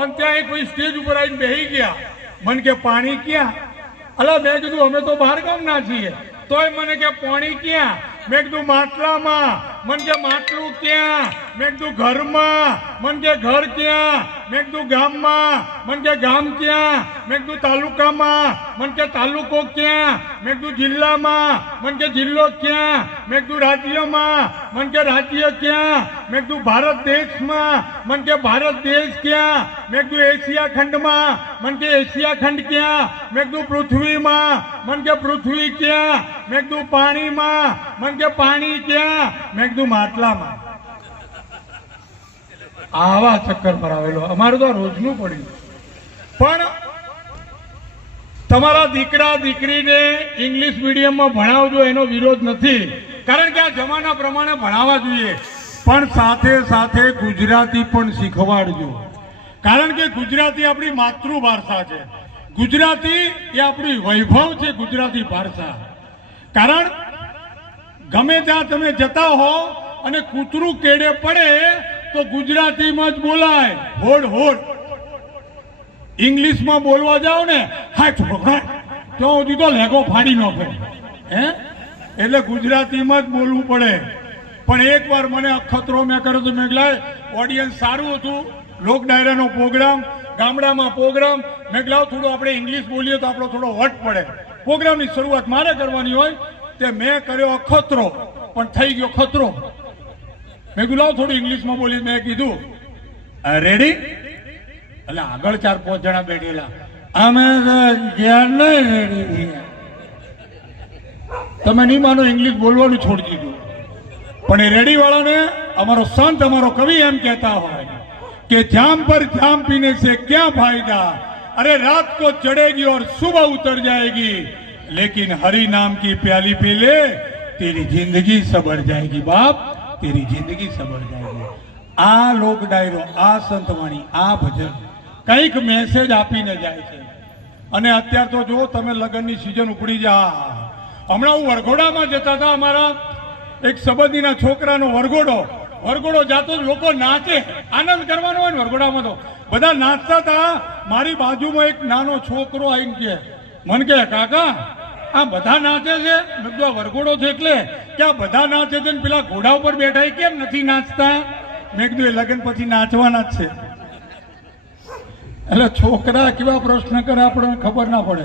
અને ત્યાં એક ભાઈ સ્ટેજ ઉપર આવીને બેસી ગયા. મને કે પાણી ક્યાં? અલા, મેં કીધું અમે તો બહાર ગામના છીએ. તોય મને કે પાણી ક્યાં? મેં કીધું માટલામાં. મને કે માટલું ક્યાં? મેં કીધું ઘરમાં. મને કે ઘર ક્યાં? મેં કીધું ગામમાં. મને કે ગામ ક્યાં? મેં કીધું તાલુકામાં. મને કે તાલુકો ક્યાં? મેં કીધું જિલ્લામાં. મને કે જિલ્લો ક્યાં? મેં કીધું રાજ્યમાં. મને કે રાજ્ય ક્યાં? મેં કીધું ભારત દેશમાં. મને કે ભારત દેશ ક્યાં? મેં કીધું એશિયા ખંડમાં. મને કે એશિયા ખંડ ક્યાં? મેં કીધું પૃથ્વીમાં. મને કે પૃથ્વી ક્યાં? મેં કીધું પાણીમાં. મને કે પાણી ક્યાં? મેં કીધું માટલામાં. આવા ચક્કર પર આવેલો. અમારું તો રોજનું પડ્યું. પણ તમારા દીકરા દીકરીને ઇંગ્લિશ મીડિયમમાં ભણાવજો એનો વિરોધ નથી, કારણ કે આ જમાના પ્રમાણે ભણાવવા જોઈએ. પણ સાથે સાથે ગુજરાતી પણ શીખવાડજો, કારણ કે ગુજરાતી આપણી માતૃભાષા છે. ગુજરાતી એ આપણી વૈભવ છે, ગુજરાતી ભાષા. કારણ ગમે ત્યાં તમે જતા હો અને કૂતરું કેડે પડે તો ગુજરાતીમાં જ બોલાય, હોડ હોડ. ઇંગ્લિશમાં બોલવા જાઓ ને, હા છોકરા, તો સુધી તો લેગો ફાડી નાખે. એટલે ગુજરાતીમાં જ બોલવું પડે. પણ એકવાર મને અખતરો મેં કર્યો તો મેં લાય ઓડિયન્સ સારું હતું, લોક ડાયરાનો પ્રોગ્રામ, ગામડામાં પ્રોગ્રામ. મેં લાવ થોડું આપણે ઇંગ્લિશ બોલીએ તો આપણો થોડો વટ પડે. પ્રોગ્રામની શરૂઆત મારે કરવાની હોય તે મેં કર્યો અખતરો, પણ થઈ ગયો ખતરો. મેં કીધું લાવ થોડું ઇંગ્લિશમાં બોલી. મેં કીધું રેડી? એટલે આગળ 4-5 જણા બેઠેલા, અમે રેડી. તમે નહીં માનો, ઇંગ્લિશ બોલવાનું છોડી દીધું. પણ એ રેડી વાળાને અમારો સંત, અમારો કવિ એમ કહેતા હોય કે જામ પર જામ પીને से क्या फायदा, अरे रात को चढ़ेगी और सुबह उतर जाएगी, लेकिन हरि नाम की प्याली पी ले तेरी जिंदगी सबर जाएगी. बाप, तेरी जिंदगी सबर जाएगी. આ લોક ડાયરો, આ સંતવાણી, આ ભજન કંઈક મેસેજ આપીને જાય છે. અને અત્યારે તો જો તમે લગ્નની સિઝન ઉપડી જા. હમણાં હું વરઘોડામાં જતા હતા, અમારા એક સંબંધીના છોકરાનો વરઘોડો જાતો જ લોકો નાચે. આનંદ કરવાનો હોય ને વરઘોડામાં, તો બધા નાચતા હતા. મારી બાજુમાં એક નાનો છોકરો આવીને કે મને કે કાકા આ બધા નાચે છે? મેં કીધું આ વરઘોડો છે એટલે કે આ બધા નાચે છે ને પેલા ઘોડા ઉપર બેઠા કેમ નથી નાચતા? મેં કીધું એ લગ્ન પછી નાચવાના જ છે. એટલે છોકરા કેવા પ્રશ્ન કરે આપણને ખબર ના પડે.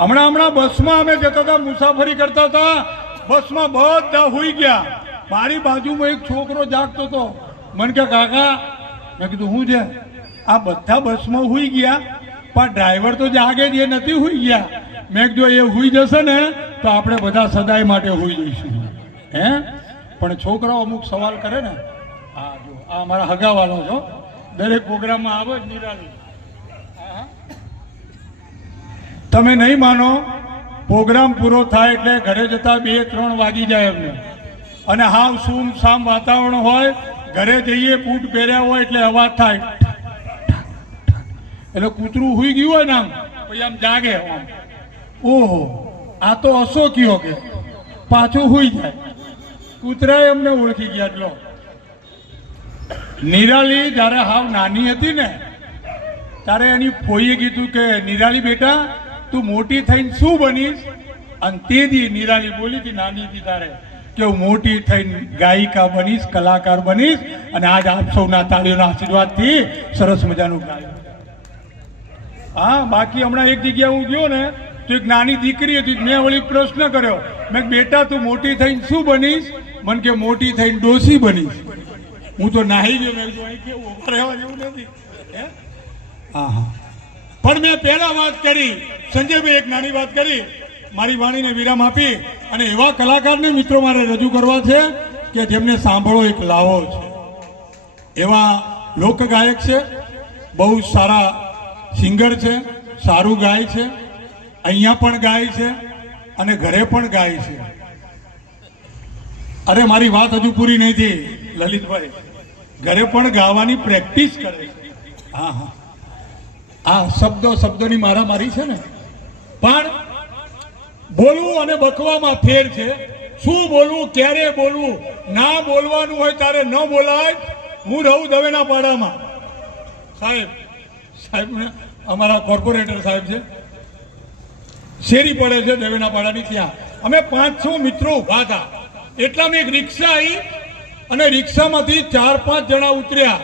હમણાં બસમાં અમે જતા હતા, મુસાફરી કરતા હતા, બસમાં બધા હુઈ ગયા. મારી બાજુમાં એક છોકરો જાગતો હતો. મને કે કાકા, મેં કીધું હું છે? આ બધા બસમાં હુઈ ગયા, પણ ડ્રાઈવર તો જાગે જ, એ નથી હુઈ ગયા. મેં કીધું એ હુઈ જશે ને તો આપણે બધા સદાય માટે હુઈ જઈશું. પણ છોકરાઓ અમુક સવાલ કરે ને. હા, જો આ અમારા હગાવાલો છો, દરેક પ્રોગ્રામમાં આવે જ નિરાલી. તમે નહીં માનો, પ્રોગ્રામ પૂરો થાય એટલે ઘરે જતા 2-3 વાગી જાય એમને. અને હાવ સૂમ સામ વાતાવરણ હોય, ઘરે જઈએ બૂટ પહેર્યા હોય એટલે અવાજ થાય, એટલે કૂતરું હુઈ ગયું હોય ને આમ, પછી આમ જાગે આમ, ઓહો આ તો અસો કયો કે પાછું હુઈ જાય. કૂતરાએ અમને ઓળખી ગયા. એટલો નિરાલી જ્યારે હાવ નાની હતી ને ત્યારે એની ફોઈએ કીધું કે નિરાલી બેટા તું મોટી થઈને શું બનીશ? અને તે દી નિરાલી બોલી હતી નાની હતી તારે કે હું મોટી થઈને ગાયિકા બનીશ, કલાકાર બનીશ, અને આજ આપ સૌના તાળીઓના આશીર્વાદથી સરસ મજાનું ગાયું. હા, બાકી હમણાં એક જગ્યાએ હું ગયો ને તો એક નાની દીકરી હતી, મેં વળી પ્રશ્ન કર્યો, મેં બેટા તું મોટી થઈને શું બનીશ? મને કે મોટી થઈને ડોસી બનીશ. હું તો નાહી ગયો, મેં કીધું અહીં કેવું ઉભા રહેવા જેવું નથી. હા હા, પણ મેં પહેલા વાત કરી, સંજયભાઈ એક નાની વાત કરી, મારી વાણીને વિરામ આપી અને એવા કલાકારને મિત્રો મારે રજૂ કરવા છે કે જેમને સાંભળો એક લાવો છે. એવા લોકગાયક છે, બહુ સારા સિંગર છે, સારું ગાય છે, અહીંયા પણ ગાય છે અને ઘરે પણ ગાય છે. અરે મારી વાત હજુ પૂરી નહીં થઈ લલિતભાઈ, ઘરે પણ ગાવાની પ્રેક્ટિસ કરે છે. હા હા, આ શબ્દોની મારામારી છે ને, પણ બોલવું અને બકવામાં ફેર છે. શું બોલવું, ક્યારે બોલવું, ના બોલવાનું હોય ત્યારે ન બોલાય. હું રહું દવેના પાડામાં, સાહેબ અમારા કોર્પોરેટર સાહેબ છે, શેરી પડે છે દવેના પાડાની, ત્યાં અમે 500 મિત્રો ઉભા હતા. એટલામાં એક રિક્ષા આવી અને રિક્ષામાંથી 4-5 જણા ઉતર્યા.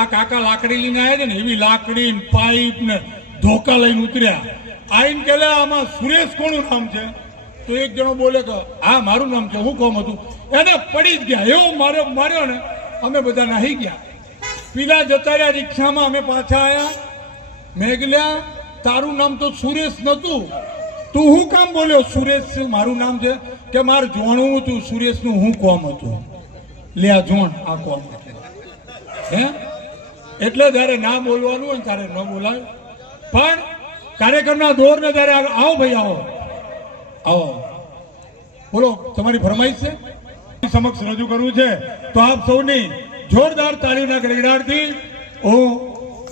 આ કાકા લાકડી લઈને આવ્યા છે ને, એવી લાકડી પાઇપ ને ધોકા લઈને ઉતર્યા. આઈને કે આમાં સુરેશ કોનું નામ છે? તો એક જણો બોલે કે હા મારું નામ છે. હું કોમ હતું? એને પડી જ ગયા, એવો માર્યો ને અમે બધા નાહી ગયા. પીલા જતા રહ્યા રિક્ષામાં, અમે પાછા આવ્યા. મેં કીધું તારું નામ તો સુરેશ નતું, તું હું કામ બોલ્યો સુરેશ મારું નામ છે? કે મારે જોણવું હતું સુરેશનું હું કોમ હતું. લે આ જોણ, આ કોમ હે. એટલે જ્યારે ના બોલવાનું હોય ત્યારે ન બોલાય. પણ કાર્યક્રમના દોર ને ત્યારે આવો ભાઈ, આવો આવો, બોલો તમારી ફરમાઈશ છે, સમક્ષ રજૂ કરવું છે. તો આપ સૌની જોરદાર તાળીના ગડગડાટથી હું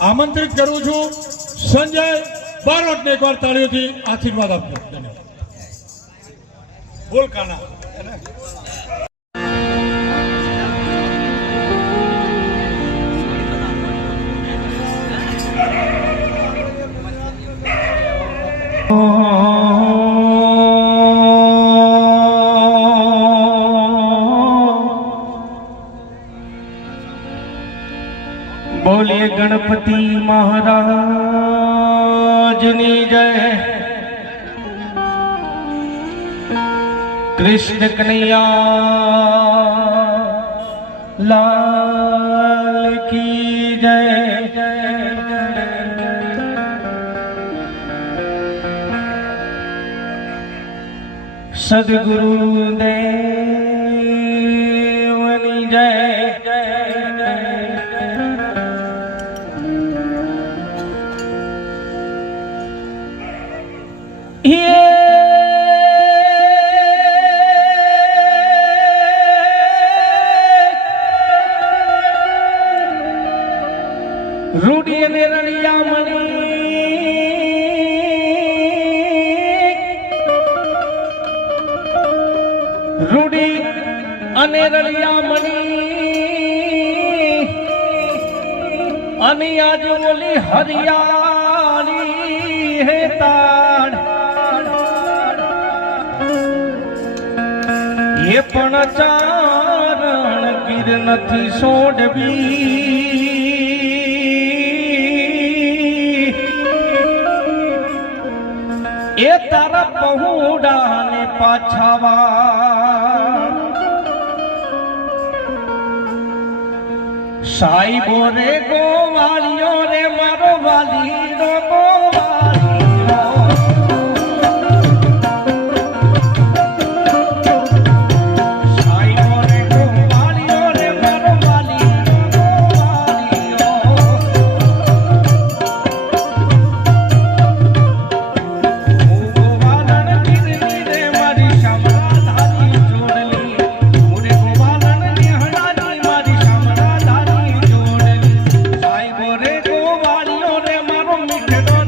આમંત્રિત કરું છું સંજય બારોટને એકવાર તાળીઓથી આશીર્વાદ આપજો. બોલ કાના. બોલે ગણપતિ મહારાજની જય, કૃષ્ણ કનૈયા લાલ કી જય. સદગુરુ દેવની જય. રૂડી અને રળિયામણી, રૂડી અને રળિયામણી, અને આજ ઓલી હરિયાળી હે તાણ, એ પણ ચારણ ગીર નથી સોડવી. એ તારા પહોળાને પાછાવા સાઈબો રે ગોવાળિયો રે મારો વાલી રો રે ગોવાળિયો રે મારો મીઠડો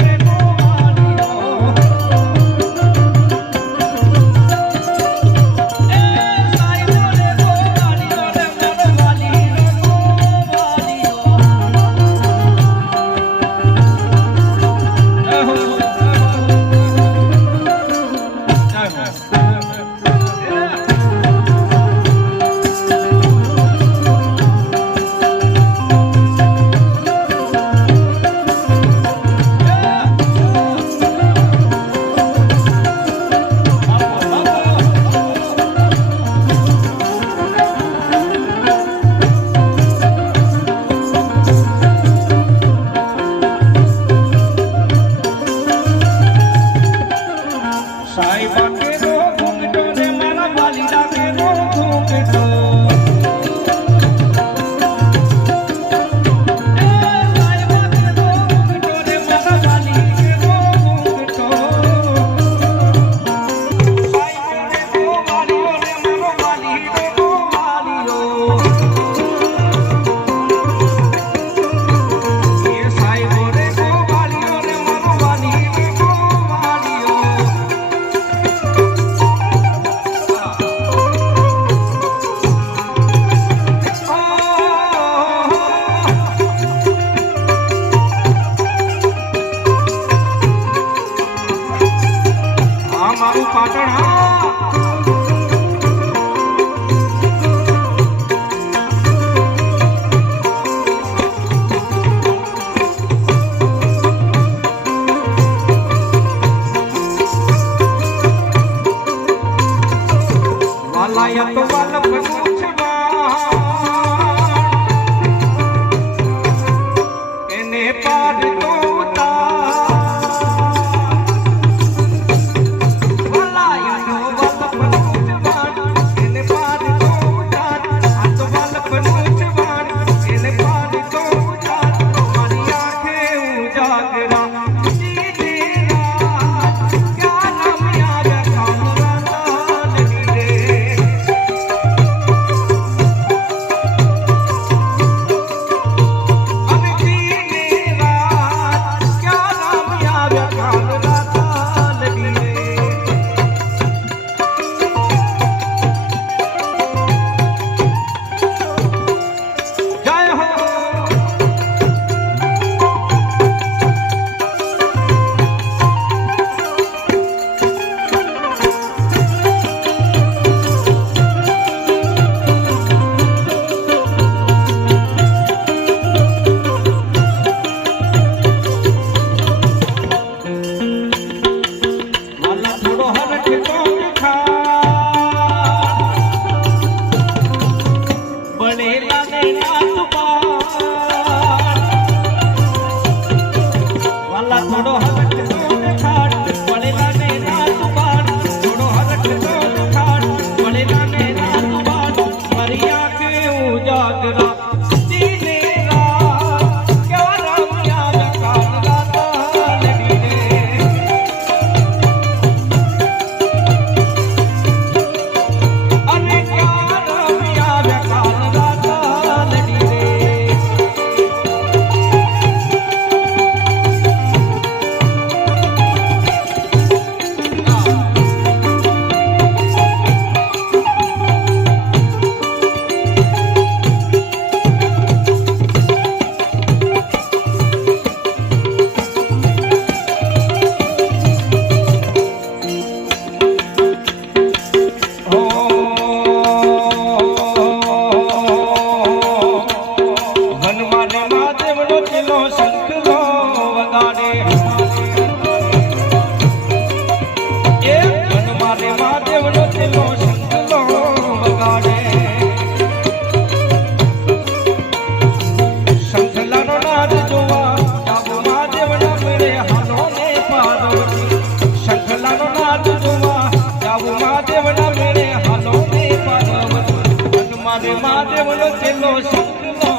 મારે મહાદેવનો ચેલો શંકરનો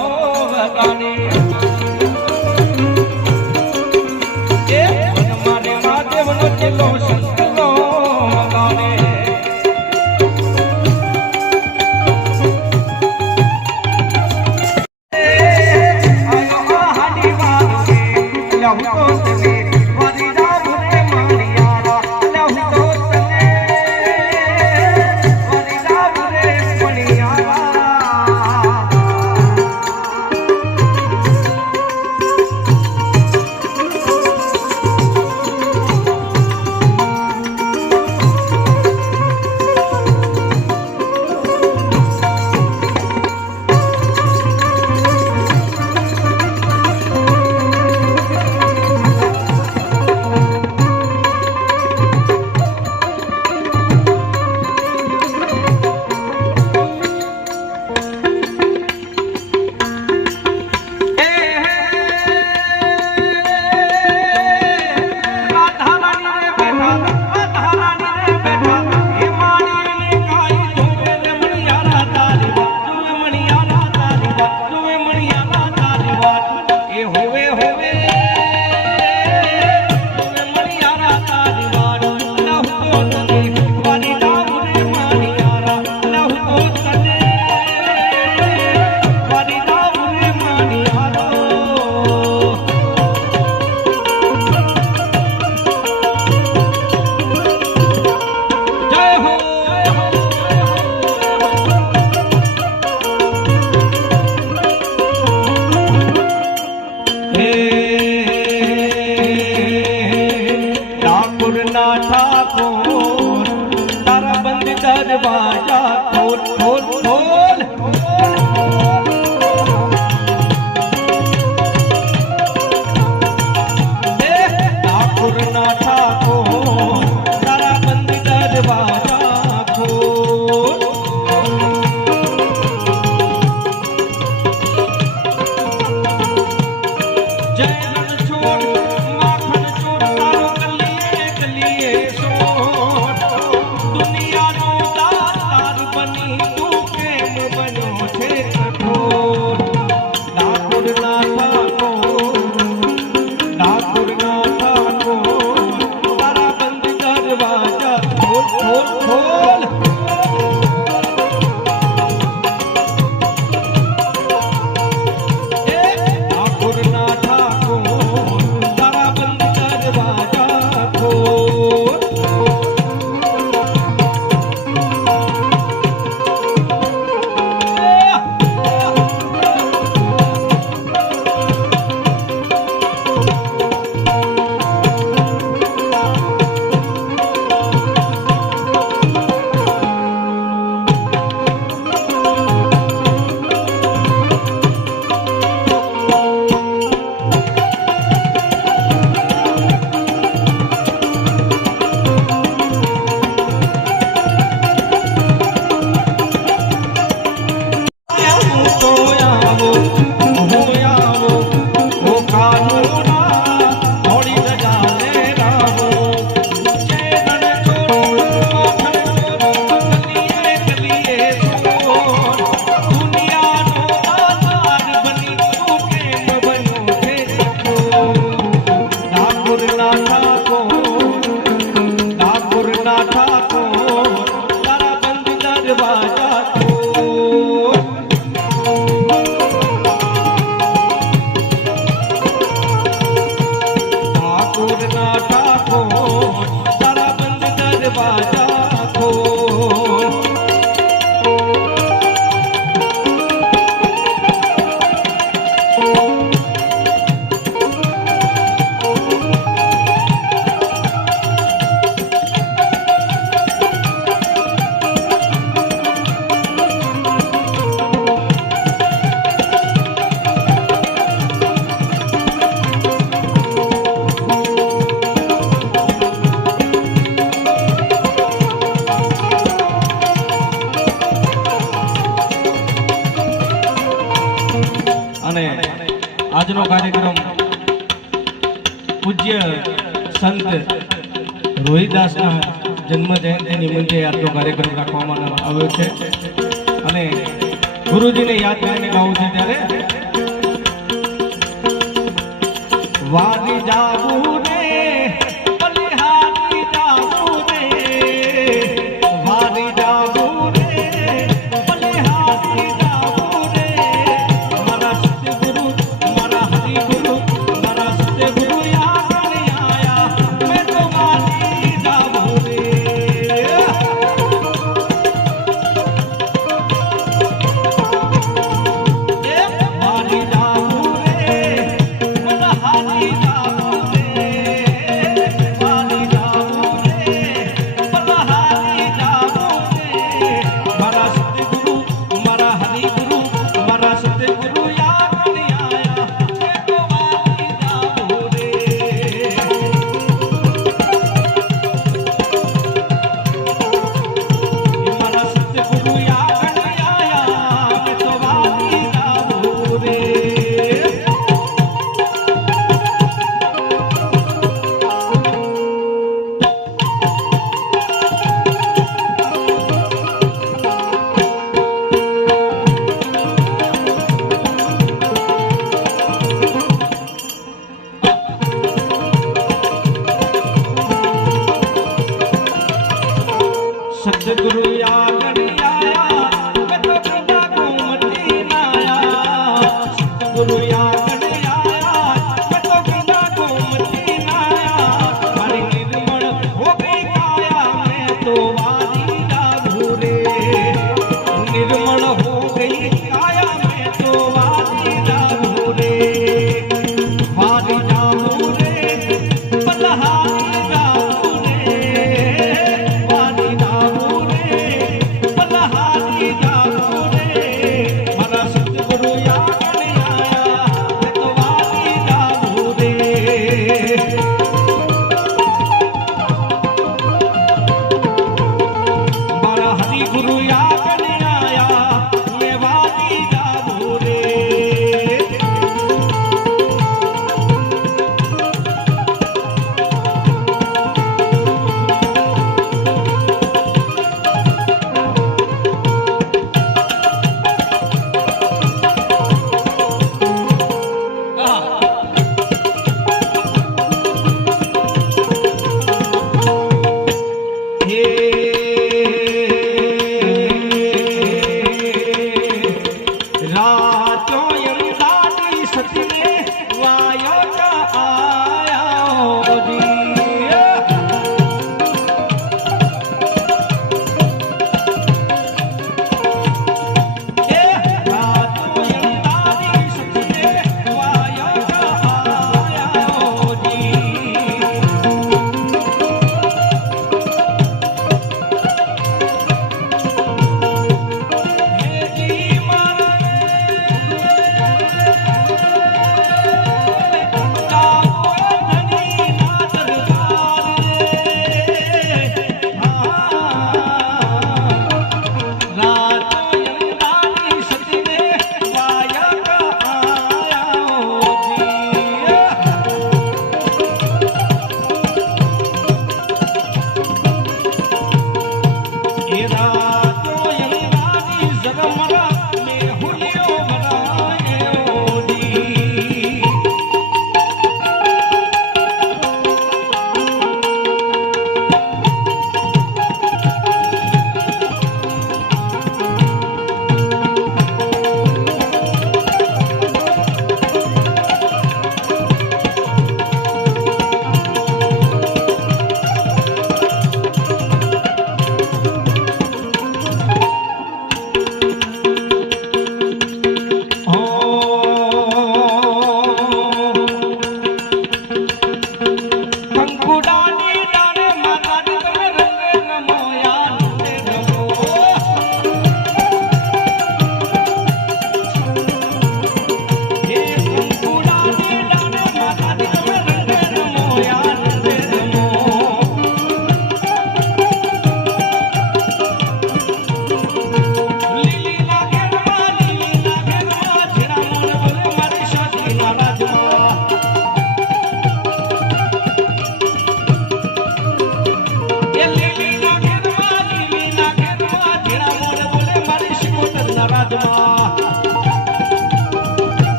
વગાડે એ મારે મહાદેવનો ચેલો શંકરનો વગાડે આજનો કાર્યક્રમ પૂજ્ય સંત રોહિદાસના જન્મ જયંતિ નિમિત્તે આજનો કાર્યક્રમ રાખવામાં આવ્યો છે અને ગુરુજીને યાદ કરીને ગાવું છે ત્યારે વારી જાવું રે બલિહારી જાવું રે વારી જાવું રે બલિહારી જાવું રે મારા સતગુરુ મારા હરિગુરુ મારા સતગુરુ યાદ આયા મેં તો વારી જાવું રે વારી જાવું રે મારા હરી જાવું રે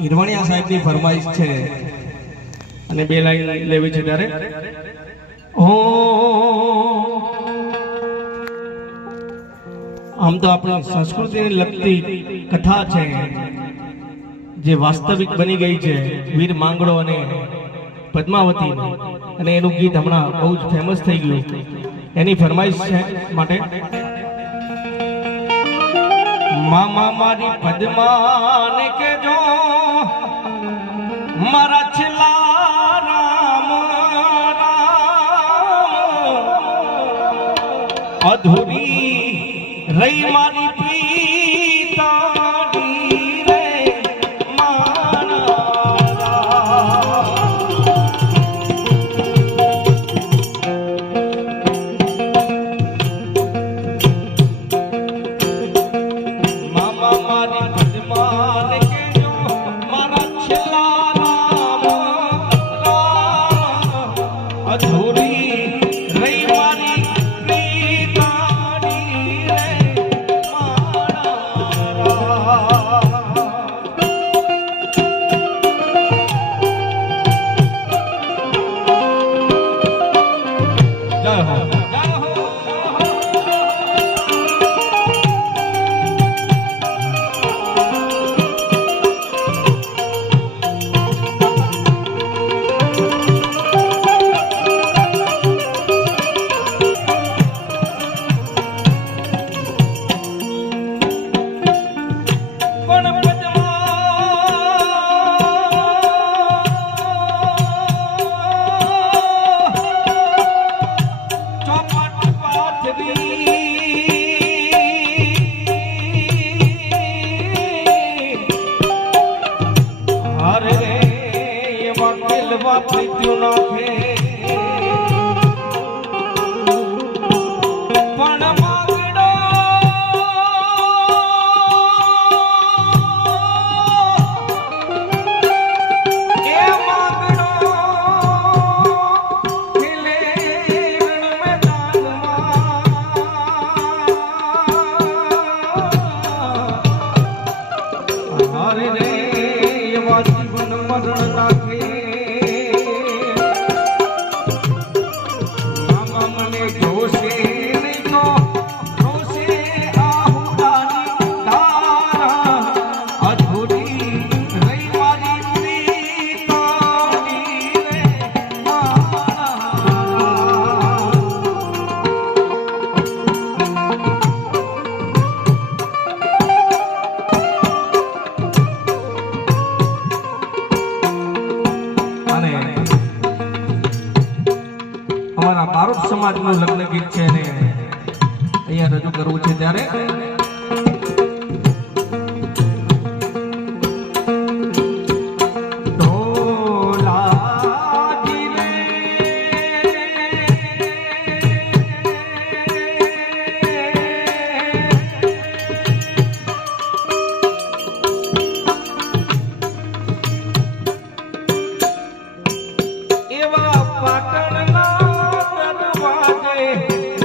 ઈરવાણિયા સાહેબની ફરમાઈશ છે અને 2 લાઈન લેવી છે ત્યારે આમ તો આપણી સંસ્કૃતિને લગતી કથા છે જે વાસ્તવિક બની ગઈ છે વીર માંગડો અને પદ્માવતી અને એનું ગીત હમણાં બહુ જ ફેમસ થઈ ગયું એની ફરમાઈશ છે માટે મામા મારી પદ્માને કેજો મારા છેલ્લા રામ રામ અધૂરી રહી મારી પ્રીતાની રે મામા મારી પદ્માને કેજો મારા છેલ્લા રામ રામ અધૂરી રહી મારી પ્રીતાની રે જય હો જય હો બારોટ સમાજનું લગ્ન ગીત છે ને અહીંયા રજૂ કરવું છે ત્યારે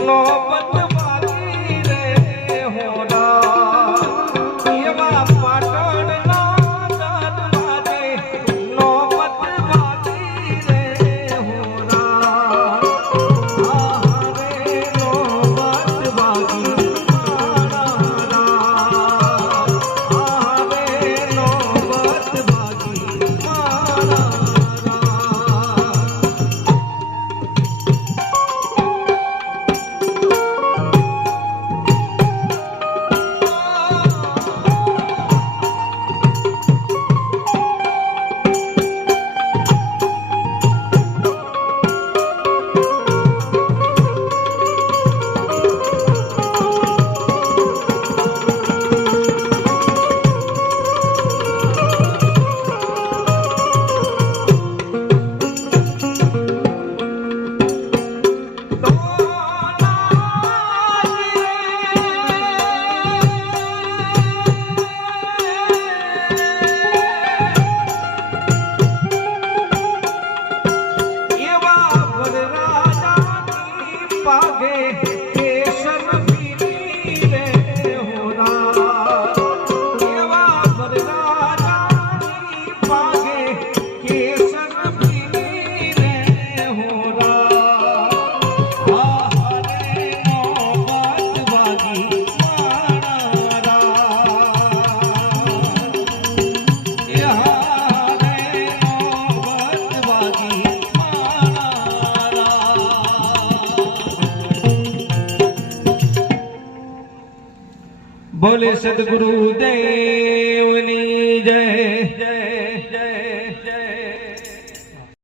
નો બદવાજી રે હો બોલે સદગુરુ દેવ